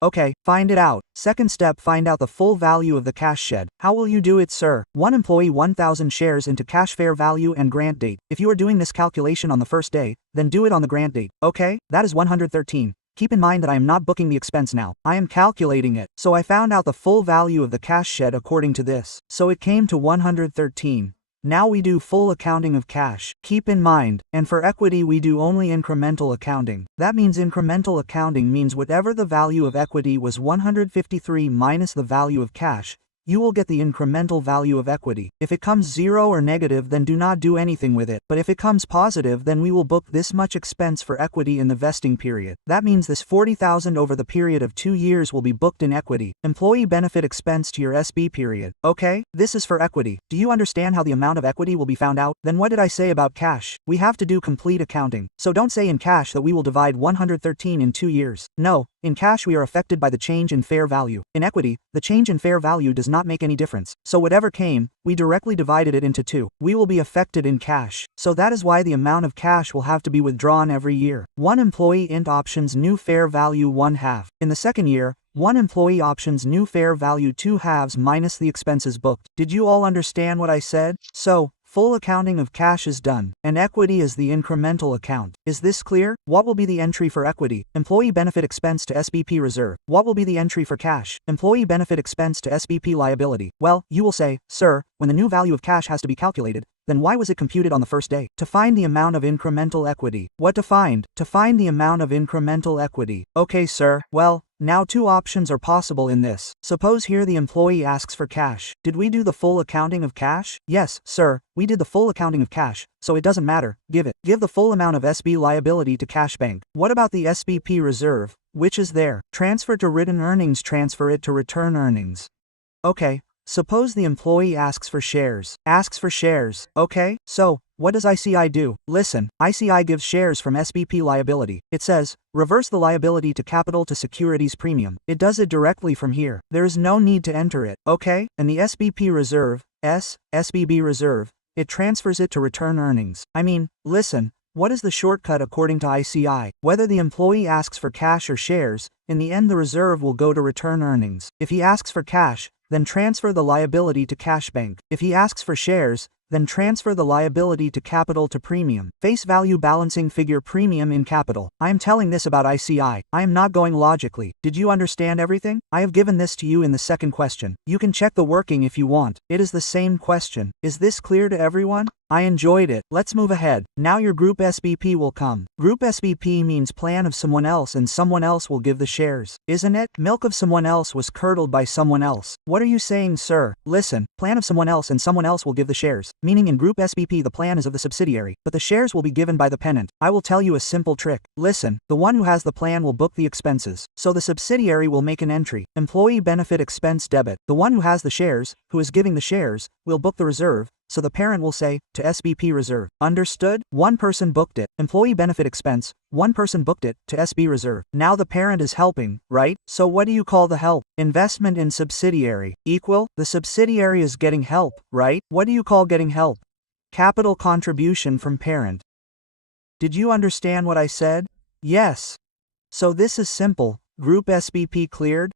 Okay, find it out. Second step, find out the full value of the cash shed. How will you do it, sir? 1 employee 1,000 shares into cash fair value and grant date. If you are doing this calculation on the first day, then do it on the grant date. Okay, that is 113. Keep in mind that I am not booking the expense now. I am calculating it. So I found out the full value of the cash shed according to this. So it came to 113. Now we do full accounting of cash. Keep in mind, and for equity we do only incremental accounting. That means incremental accounting means whatever the value of equity was 153 minus the value of cash, you will get the incremental value of equity. If it comes 0 or negative, then do not do anything with it. But if it comes positive, then we will book this much expense for equity in the vesting period. That means this 40,000 over the period of 2 years will be booked in equity. Employee benefit expense to your SB period. Okay, this is for equity. Do you understand how the amount of equity will be found out? Then what did I say about cash? We have to do complete accounting. So don't say in cash that we will divide 113 in 2 years. No, in cash we are affected by the change in fair value. In equity, the change in fair value does not make any difference. So whatever came, we directly divided it into 2. We will be affected in cash. So that is why the amount of cash will have to be withdrawn every year. 1 employee int options new fair value 1/2. In the second year, 1 employee options new fair value 2/2 minus the expenses booked. Did you all understand what I said? So, Full accounting of cash is done, and equity is the incremental account. Is this clear? What will be the entry for equity? Employee benefit expense to SBP reserve. What will be the entry for cash? Employee benefit expense to SBP liability. Well, you will say, sir, when the new value of cash has to be calculated, then why was it computed on the first day? To find the amount of incremental equity. What to find? To find the amount of incremental equity. Okay, sir. Well, now two options are possible in this. Suppose here the employee asks for cash. Did we do the full accounting of cash? Yes, sir, we did the full accounting of cash, so it doesn't matter. Give it. Give the full amount of SB liability to cash bank. What about the SBP reserve? Which is there? Transfer to written earnings. Transfer it to return earnings. Okay. Suppose the employee asks for shares. Asks for shares. Okay, so, what does ICI do? Listen, ICI gives shares from SBP liability. It says, reverse the liability to capital to securities premium. It does it directly from here. There is no need to enter it, okay? And the SBP reserve, SBB reserve, it transfers it to return earnings. I mean, listen, what is the shortcut according to ICI? Whether the employee asks for cash or shares, in the end the reserve will go to return earnings. If he asks for cash, then transfer the liability to cash bank. If he asks for shares, then transfer the liability to capital to premium. Face value balancing figure premium in capital. I am telling this about ICI. I am not going logically. Did you understand everything? I have given this to you in the second question. You can check the working if you want. It is the same question. Is this clear to everyone? I enjoyed it. Let's move ahead. Now your Group SBP will come. Group SBP means plan of someone else and someone else will give the shares. Isn't it? Milk of someone else was curdled by someone else. What are you saying, sir? Listen, plan of someone else and someone else will give the shares. Meaning in Group SBP the plan is of the subsidiary, but the shares will be given by the penant. I will tell you a simple trick. Listen, the one who has the plan will book the expenses. So the subsidiary will make an entry. Employee benefit expense debit. The one who has the shares, who is giving the shares, will book the reserve. So the parent will say, to SBP reserve. Understood? One person booked it. Employee benefit expense. One person booked it, to SB reserve. Now the parent is helping, right? So what do you call the help? Investment in subsidiary. Equal? The subsidiary is getting help, right? What do you call getting help? Capital contribution from parent. Did you understand what I said? Yes. So this is simple. Group SBP cleared?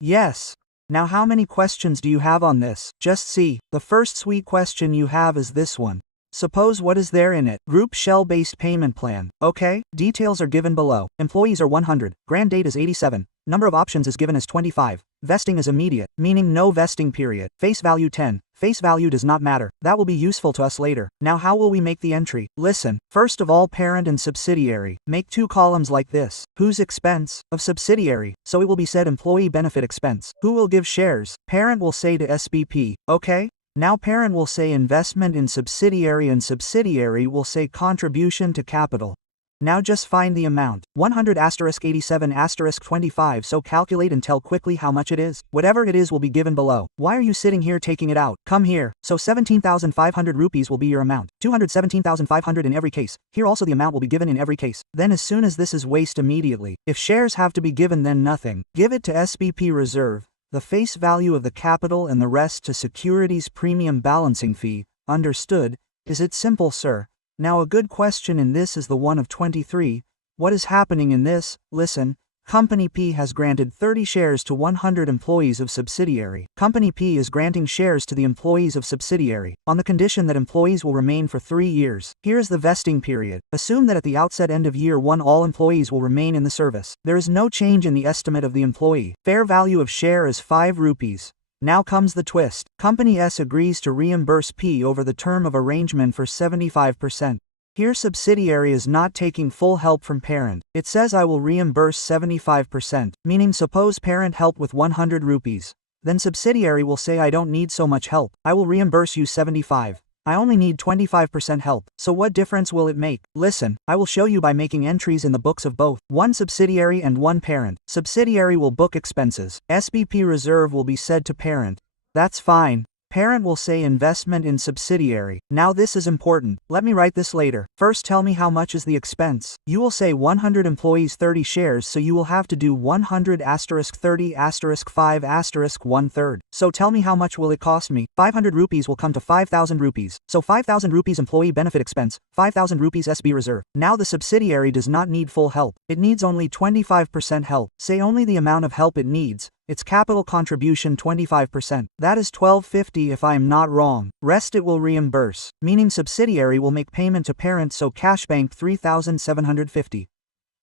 Yes. Now how many questions do you have on this? Just see, the first sweet question you have is this one. Suppose what is there in it? Group shell-based payment plan. Okay, details are given below. Employees are 100, grant date is 87, number of options is given as 25, vesting is immediate, meaning no vesting period, face value 10, face value does not matter, that will be useful to us later. Now how will we make the entry? Listen, first of all parent and subsidiary, make two columns like this. Whose expense? Of subsidiary, so it will be said employee benefit expense. Who will give shares? Parent will say to SBP, okay? Now parent will say investment in subsidiary and subsidiary will say contribution to capital. Now just find the amount. 100 * 87 * 25 so calculate and tell quickly how much it is. Whatever it is will be given below. Why are you sitting here taking it out? Come here. So 17,500 rupees will be your amount. 217,500 in every case. Here also the amount will be given in every case. Then as soon as this is waste immediately. If shares have to be given then nothing. Give it to SBP reserve. The face value of the capital and the rest to securities premium balancing fee. Understood? Is it simple, sir? Now a good question in this is the one of 23. What is happening in this? Listen. Company P has granted 30 shares to 100 employees of subsidiary. Company P is granting shares to the employees of subsidiary, on the condition that employees will remain for 3 years. Here is the vesting period. Assume that at the outset end of year 1 all employees will remain in the service. There is no change in the estimate of the employee. Fair value of share is 5 rupees. Now comes the twist. Company S agrees to reimburse P over the term of arrangement for 75%. Here subsidiary is not taking full help from parent. It says I will reimburse 75%, meaning suppose parent help with 100 rupees. Then subsidiary will say I don't need so much help, I will reimburse you 75. I only need 25% help, so what difference will it make? Listen, I will show you by making entries in the books of both, one subsidiary and one parent. Subsidiary will book expenses. SBP reserve will be said to parent. That's fine. Parent will say investment in subsidiary. Now this is important. Let me write this later. First tell me how much is the expense. You will say 100 employees 30 shares so you will have to do 100 * 30 * 5 * 1/3. So tell me how much will it cost me? 500 rupees will come to 5,000 rupees. So 5,000 rupees employee benefit expense, 5,000 rupees SB reserve. Now the subsidiary does not need full help. It needs only 25% help. Say only the amount of help it needs. Its capital contribution 25%. That is $12.50 if I am not wrong. Rest it will reimburse, meaning subsidiary will make payment to parent, so cashbank $3,750.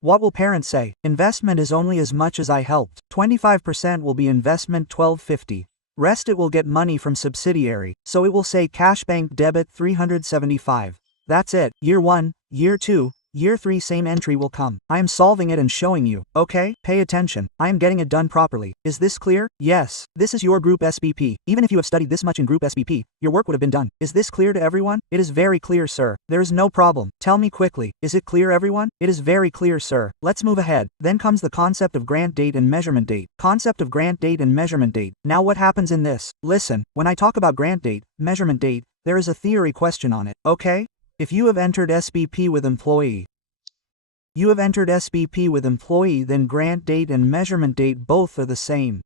What will parent say? Investment is only as much as I helped. 25% will be investment $12.50. Rest it will get money from subsidiary, so it will say cashbank debit $375. That's it. Year 1, Year 2, Year 3 same entry will come. I am solving it and showing you. Okay? Pay attention. I am getting it done properly. Is this clear? Yes. This is your group SBP. Even if you have studied this much in group SBP, your work would have been done. Is this clear to everyone? It is very clear, sir. There is no problem. Tell me quickly. Is it clear, everyone? It is very clear, sir. Let's move ahead. Then comes the concept of grant date and measurement date. Concept of grant date and measurement date. Now what happens in this? Listen, when I talk about grant date, measurement date, there is a theory question on it. Okay? If you have entered SBP with employee, then grant date and measurement date both are the same.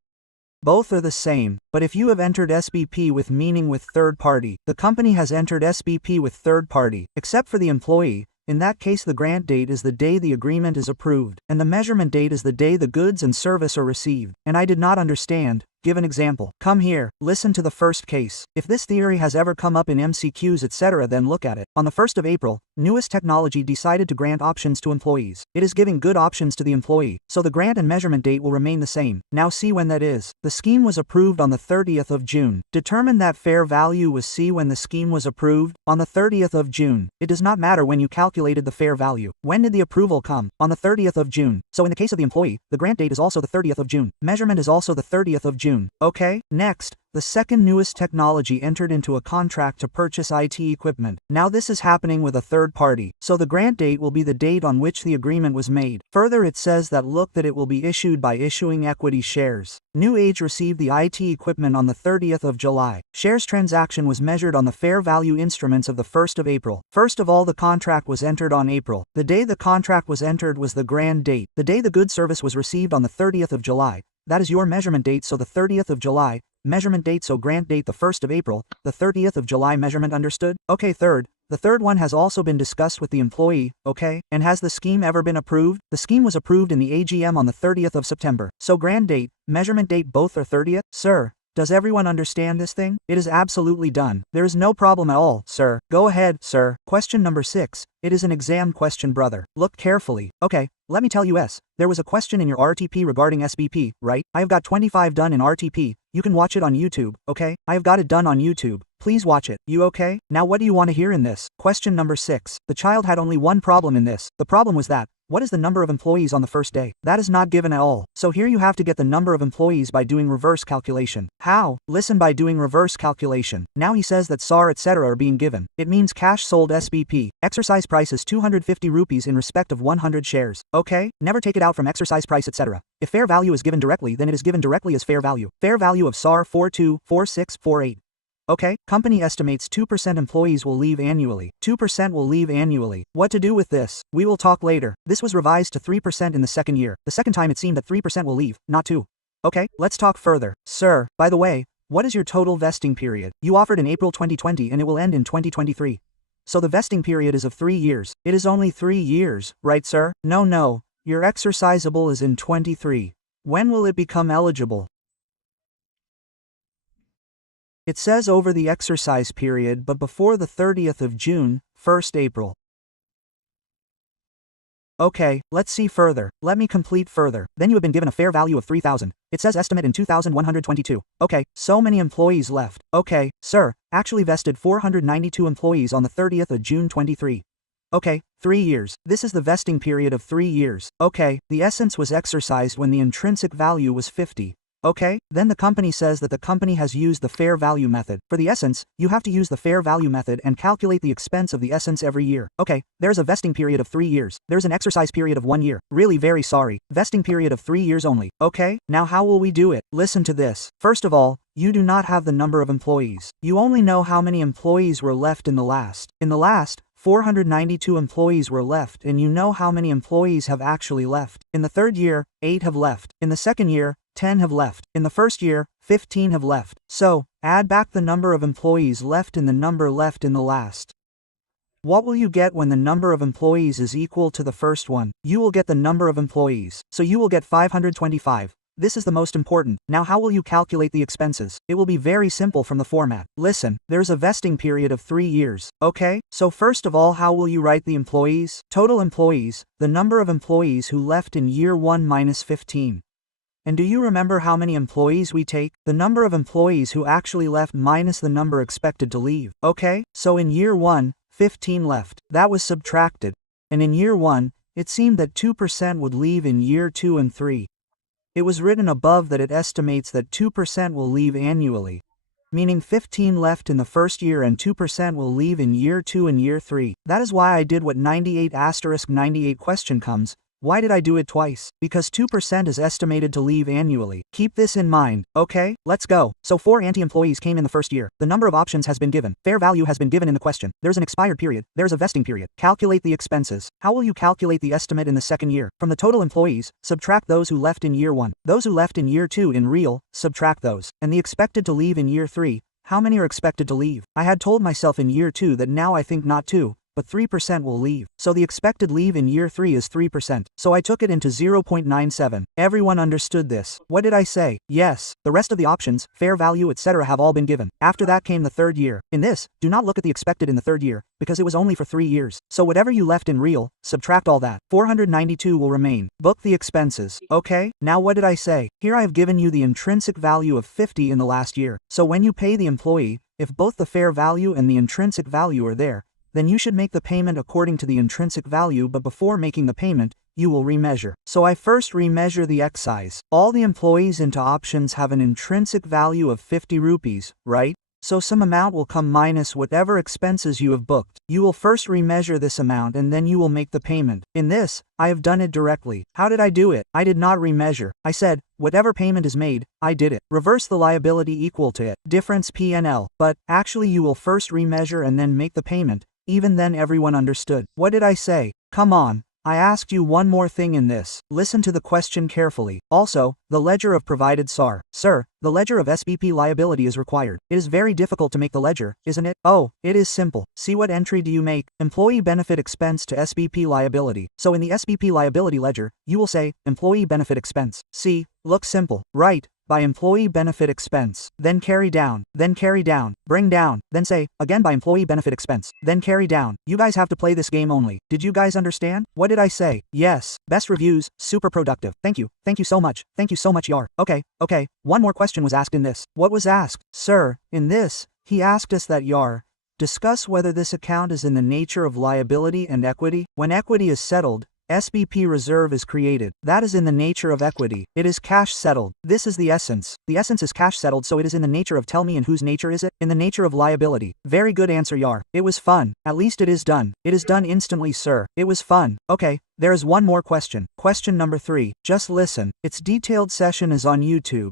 Both are the same, but if you have entered SBP with, meaning with third party, the company has entered SBP with third party, except for the employee. In that case, the grant date is the day the agreement is approved, and the measurement date is the day the goods and service are received. And I did not understand. Give an example. Come here, listen to the first case. If this theory has ever come up in MCQs etc., then look at it. On the 1st of April, Newest Technology decided to grant options to employees. It is giving good options to the employee, so the grant and measurement date will remain the same. Now see when that is. The scheme was approved on the 30th of June. Determine that fair value was C when the scheme was approved, on the 30th of June. It does not matter when you calculated the fair value. When did the approval come? On the 30th of June. So in the case of the employee, the grant date is also the 30th of June. Measurement is also the 30th of June. Okay, next, the second Newest Technology entered into a contract to purchase IT equipment. Now this is happening with a third party, so the grant date will be the date on which the agreement was made. Further, it says that it will be issued by issuing equity shares. New Age received the IT equipment on the 30th of July. Shares transaction was measured on the fair value instruments of the 1st of April. First of all, the contract was entered on April. The day the contract was entered was the grant date. The day the good service was received on the 30th of July. That is your measurement date, so the 30th of July, measurement date, so grant date the 1st of April, the 30th of July measurement, understood? Okay, the third one has also been discussed with the employee, okay? And has the scheme ever been approved? The scheme was approved in the AGM on the 30th of September. So grant date, measurement date both are 30th? Sir, does everyone understand this thing? It is absolutely done. There is no problem at all, sir. Go ahead, sir. Question number 6. It is an exam question, brother. Look carefully. Okay, let me tell you there was a question in your RTP regarding SBP, right? I have got 25 done in RTP. You can watch it on YouTube, okay? I have got it done on YouTube. Please watch it. You okay? Now what do you want to hear in this? Question number 6. The child had only one problem in this. The problem was that, what is the number of employees on the first day? That is not given at all. So here you have to get the number of employees by doing reverse calculation. How? Listen, by doing reverse calculation. Now he says that SAR etc. are being given. It means cash sold SBP. Exercise price is 250 rupees in respect of 100 shares. Okay? Never take it out from exercise price etc. If fair value is given directly, then it is given directly as fair value. Fair value of SAR 424648. Okay, company estimates 2% employees will leave annually. 2% will leave annually. What to do with this? We will talk later. This was revised to 3% in the second year. The second time it seemed that 3% will leave, not 2. Okay, let's talk further. Sir, by the way, what is your total vesting period? You offered in April 2020 and it will end in 2023. So the vesting period is of 3 years. It is only 3 years, right, sir? No. Your exercisable is in 23. When will it become eligible? It says over the exercise period, but before the 30th of June, 1st April. Okay, let's see further. Let me complete further. Then you have been given a fair value of 3,000. It says estimate in 2,122. Okay, so many employees left. Okay, sir, actually vested 492 employees on the 30th of June 23. Okay, 3 years. This is the vesting period of 3 years. Okay, the essence was exercised when the intrinsic value was 50. Okay, then the company says that the company has used the fair value method. For the essence, you have to use the fair value method and calculate the expense of the essence every year. Okay, there's a vesting period of 3 years. There's an exercise period of 1 year. Really very sorry. Vesting period of 3 years only. Okay, now how will we do it? Listen to this. First of all, you do not have the number of employees. You only know how many employees were left in the last. 492 employees were left, and you know how many employees have actually left. In the third year, 8 have left. In the second year, 10 have left. In the first year, 15 have left. So, add back the number of employees left in the number left in the last. What will you get when the number of employees is equal to the first one? You will get the number of employees. So you will get 525. This is the most important. Now how will you calculate the expenses? It will be very simple from the format. Listen, there's a vesting period of 3 years. Okay? So first of all, how will you write the employees? Total employees, the number of employees who left in year 1 minus 15. And do you remember how many employees we take? The number of employees who actually left minus the number expected to leave. Okay? So in year 1, 15 left. That was subtracted. And in year 1, it seemed that 2% would leave in year 2 and 3. It was written above that it estimates that 2% will leave annually, meaning 15 left in the first year and 2% will leave in year 2 and year 3. That is why I did what 98*98 question comes. Why did I do it twice? Because 2% is estimated to leave annually. Keep this in mind, okay? Let's go. So 4 anti-employees came in the first year. The number of options has been given. Fair value has been given in the question. There's an expired period. There's a vesting period. Calculate the expenses. How will you calculate the estimate in the second year? From the total employees, subtract those who left in year 1. Those who left in year 2 in real, subtract those. And the expected to leave in year 3. How many are expected to leave? I had told myself in year 2 that now I think not 2. But 3% will leave. So the expected leave in year 3 is 3%. So I took it into 0.97. Everyone understood this. What did I say? Yes. The rest of the options, fair value, etc. have all been given. After that came the third year. In this, do not look at the expected in the third year, because it was only for 3 years. So whatever you left in real, subtract all that. 492 will remain. Book the expenses. Okay? Now what did I say? Here I have given you the intrinsic value of 50 in the last year. So when you pay the employee, if both the fair value and the intrinsic value are there, then you should make the payment according to the intrinsic value, but before making the payment, you will remeasure. So I first remeasure the excise. All the employees into options have an intrinsic value of 50 rupees, right? So some amount will come minus whatever expenses you have booked. You will first remeasure this amount and then you will make the payment. In this, I have done it directly. How did I do it? I did not remeasure. I said, whatever payment is made, I did it. Reverse the liability equal to it. Difference P&L. But, actually you will first remeasure and then make the payment. Even then everyone understood. What did I say? Come on. I asked you one more thing in this. Listen to the question carefully. Also, the ledger of provided SAR. Sir, the ledger of SBP liability is required. It is very difficult to make the ledger, isn't it? Oh, it is simple. See what entry do you make? Employee benefit expense to SBP liability. So in the SBP liability ledger, you will say, employee benefit expense. See, looks simple, right? By employee benefit expense, then carry down, bring down, then say, again by employee benefit expense, then carry down. You guys have to play this game only. Did you guys understand? What did I say? Yes. Best reviews, super productive. Thank you so much, Yar. Okay, one more question was asked in this. What was asked? Sir, in this, he asked us that Yar, discuss whether this account is in the nature of liability and equity. When equity is settled, SBP reserve is created. That is in the nature of equity. It is cash settled. This is the essence. The essence is cash settled, so it is in the nature of, tell me, and whose nature is it? In the nature of liability. Very good answer, Yar. It was fun. At least it is done. It is done instantly, sir. It was fun. Okay, there is one more question. Question number 3. Just listen. Its detailed session is on YouTube.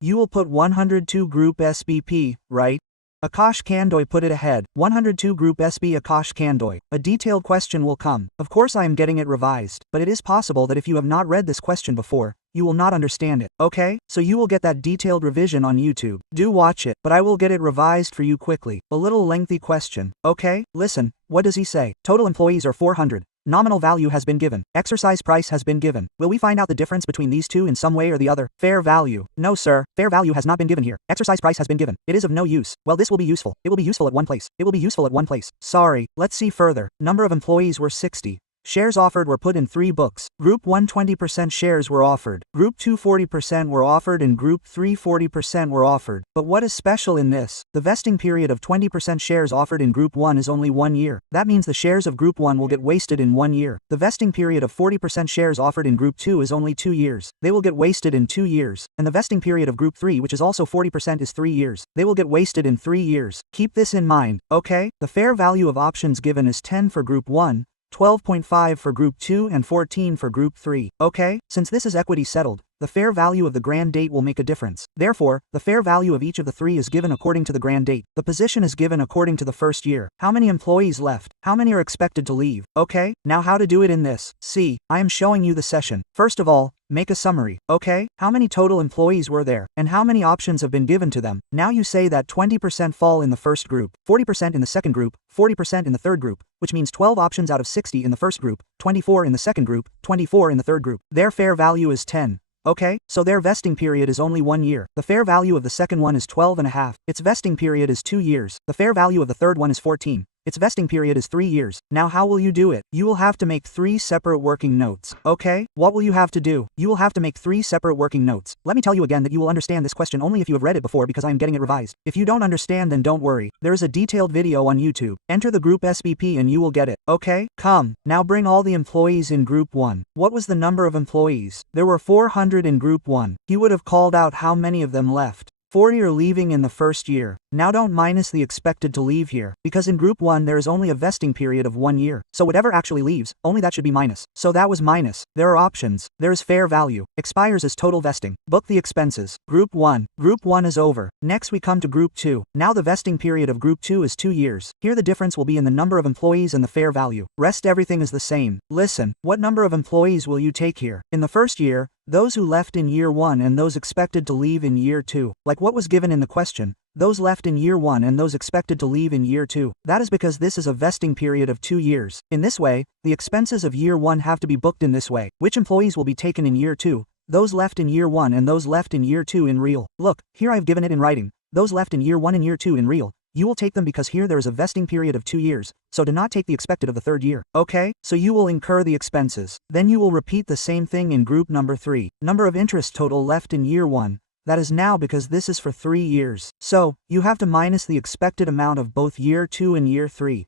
You will put 102 group SBP, right? Akash Kandoi put it ahead. 102 Group SB Akash Kandoi. A detailed question will come. Of course I am getting it revised, but it is possible that if you have not read this question before, you will not understand it. Okay? So you will get that detailed revision on YouTube. Do watch it, but I will get it revised for you quickly. A little lengthy question. Okay? Listen, what does he say? Total employees are 400. Nominal value has been given. Exercise price has been given. Will we find out the difference between these two in some way or the other? Fair value. No sir, fair value has not been given here. Exercise price has been given. It is of no use. Well, this will be useful. It will be useful at one place. It will be useful at one place. Sorry, let's see further. Number of employees were 60. Shares offered were put in 3 books. Group 1 20% shares were offered. Group 2 40% were offered and Group 3 40% were offered. But what is special in this? The vesting period of 20% shares offered in Group 1 is only 1 year. That means the shares of Group 1 will get wasted in 1 year. The vesting period of 40% shares offered in Group 2 is only 2 years. They will get wasted in 2 years. And the vesting period of Group 3, which is also 40%, is 3 years. They will get wasted in 3 years. Keep this in mind, okay? The fair value of options given is 10 for Group 1, 12.5 for Group 2 and 14 for Group 3. Okay? Since this is equity settled, the fair value of the grand date will make a difference. Therefore, the fair value of each of the 3 is given according to the grand date. The position is given according to the first year. How many employees left? How many are expected to leave? Okay? Now how to do it in this. See, I am showing you the session. First of all, make a summary. Okay? How many total employees were there? And how many options have been given to them? Now you say that 20% fall in the first group, 40% in the second group, 40% in the third group, which means 12 options out of 60 in the first group, 24 in the second group, 24 in the third group. Their fair value is 10. okay? So their vesting period is only 1 year. The fair value of the second one is 12.5. Its vesting period is 2 years. The fair value of the third one is 14. Its vesting period is 3 years. Now how will you do it? You will have to make 3 separate working notes. Okay? What will you have to do? You will have to make 3 separate working notes. Let me tell you again that you will understand this question only if you have read it before because I am getting it revised. If you don't understand, then don't worry. There is a detailed video on YouTube. Enter the group SBP and you will get it. Okay? Come. Now bring all the employees in group 1. What was the number of employees? There were 400 in group 1. He would have called out how many of them left. 40 are leaving in the first year. Now don't minus the expected to leave here, because in group 1 there is only a vesting period of 1 year. So whatever actually leaves, only that should be minus. So that was minus. There are options. There is fair value. Expires as total vesting. Book the expenses. Group 1. Group 1 is over. Next we come to group 2. Now the vesting period of group 2 is 2 years. Here the difference will be in the number of employees and the fair value. Rest everything is the same. Listen, what number of employees will you take here? In the first year, those who left in year 1 and those expected to leave in year 2. Like what was given in the question, those left in year 1 and those expected to leave in year 2. That is because this is a vesting period of 2 years. In this way, the expenses of year 1 have to be booked in this way. Which employees will be taken in year 2? Those left in year 1 and those left in year 2 in real. Look, here I've given it in writing. Those left in year 1 and year 2 in real. You will take them because here there is a vesting period of 2 years, so do not take the expected of the third year. Okay? So you will incur the expenses. Then you will repeat the same thing in group number 3. Number of interest total left in year 1. That is now because this is for 3 years. So, you have to minus the expected amount of both year 2 and year 3.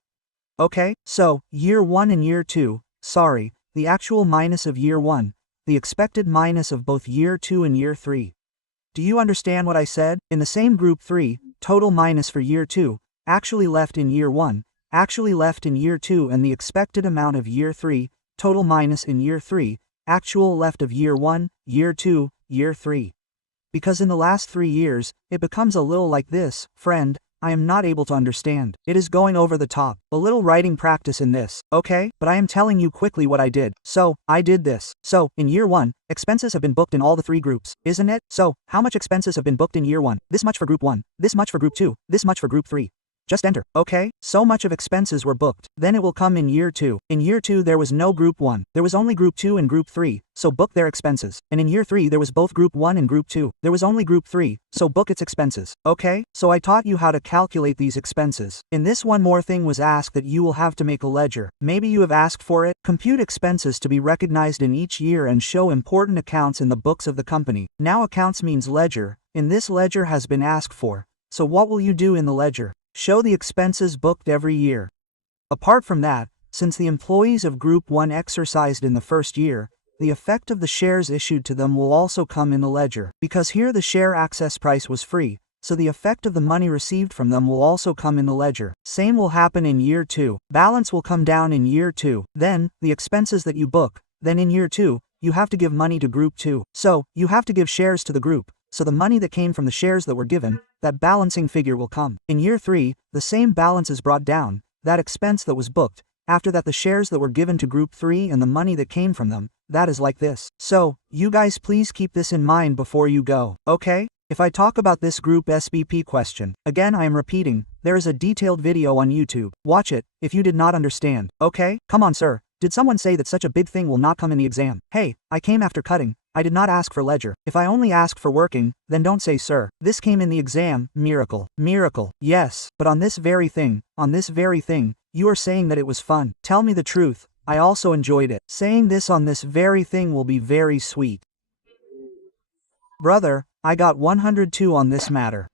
Okay? So, year 1 and year 2, sorry, the actual minus of year 1, the expected minus of both year 2 and year 3. Do you understand what I said? In the same group 3, total minus for year 2, actually left in year 1, actually left in year 2 and the expected amount of year 3, total minus in year 3, actual left of year 1, year 2, year 3. Because in the last 3 years, it becomes a little like this, friend, I am not able to understand. It is going over the top. A little writing practice in this, okay? But I am telling you quickly what I did. So, I did this. So, in year 1, expenses have been booked in all the 3 groups, isn't it? So, how much expenses have been booked in year 1? This much for group 1, this much for group 2, this much for group 3. Just enter, okay? So much of expenses were booked. Then it will come in year 2. In year 2 there was no group 1. There was only group 2 and group 3, so book their expenses. And in year 3 there was both group 1 and group 2. There was only group 3, so book its expenses. Okay? So I taught you how to calculate these expenses. In this one more thing was asked that you will have to make a ledger. Maybe you have asked for it. Compute expenses to be recognized in each year and show important accounts in the books of the company. Now accounts means ledger. In this ledger has been asked for. So what will you do in the ledger? Show the expenses booked every year. Apart from that, since the employees of Group 1 exercised in the first year, the effect of the shares issued to them will also come in the ledger. Because here the share access price was free, so the effect of the money received from them will also come in the ledger. Same will happen in year 2. Balance will come down in year 2. Then, the expenses that you book, then in year 2, you have to give money to Group 2. So, you have to give shares to the group. So the money that came from the shares that were given, that balancing figure will come. In year 3, the same balance is brought down, that expense that was booked, after that the shares that were given to group 3 and the money that came from them, that is like this. So, you guys please keep this in mind before you go, okay? If I talk about this group SBP question, again I am repeating, there is a detailed video on YouTube. Watch it, if you did not understand, okay? Come on sir, did someone say that such a big thing will not come in the exam? Hey, I came after cutting. I did not ask for ledger. If I only ask for working, then don't say sir. This came in the exam, miracle. Miracle. Yes, but on this very thing, you are saying that it was fun. Tell me the truth, I also enjoyed it. Saying this on this very thing will be very sweet. Brother, I got 102 on this matter.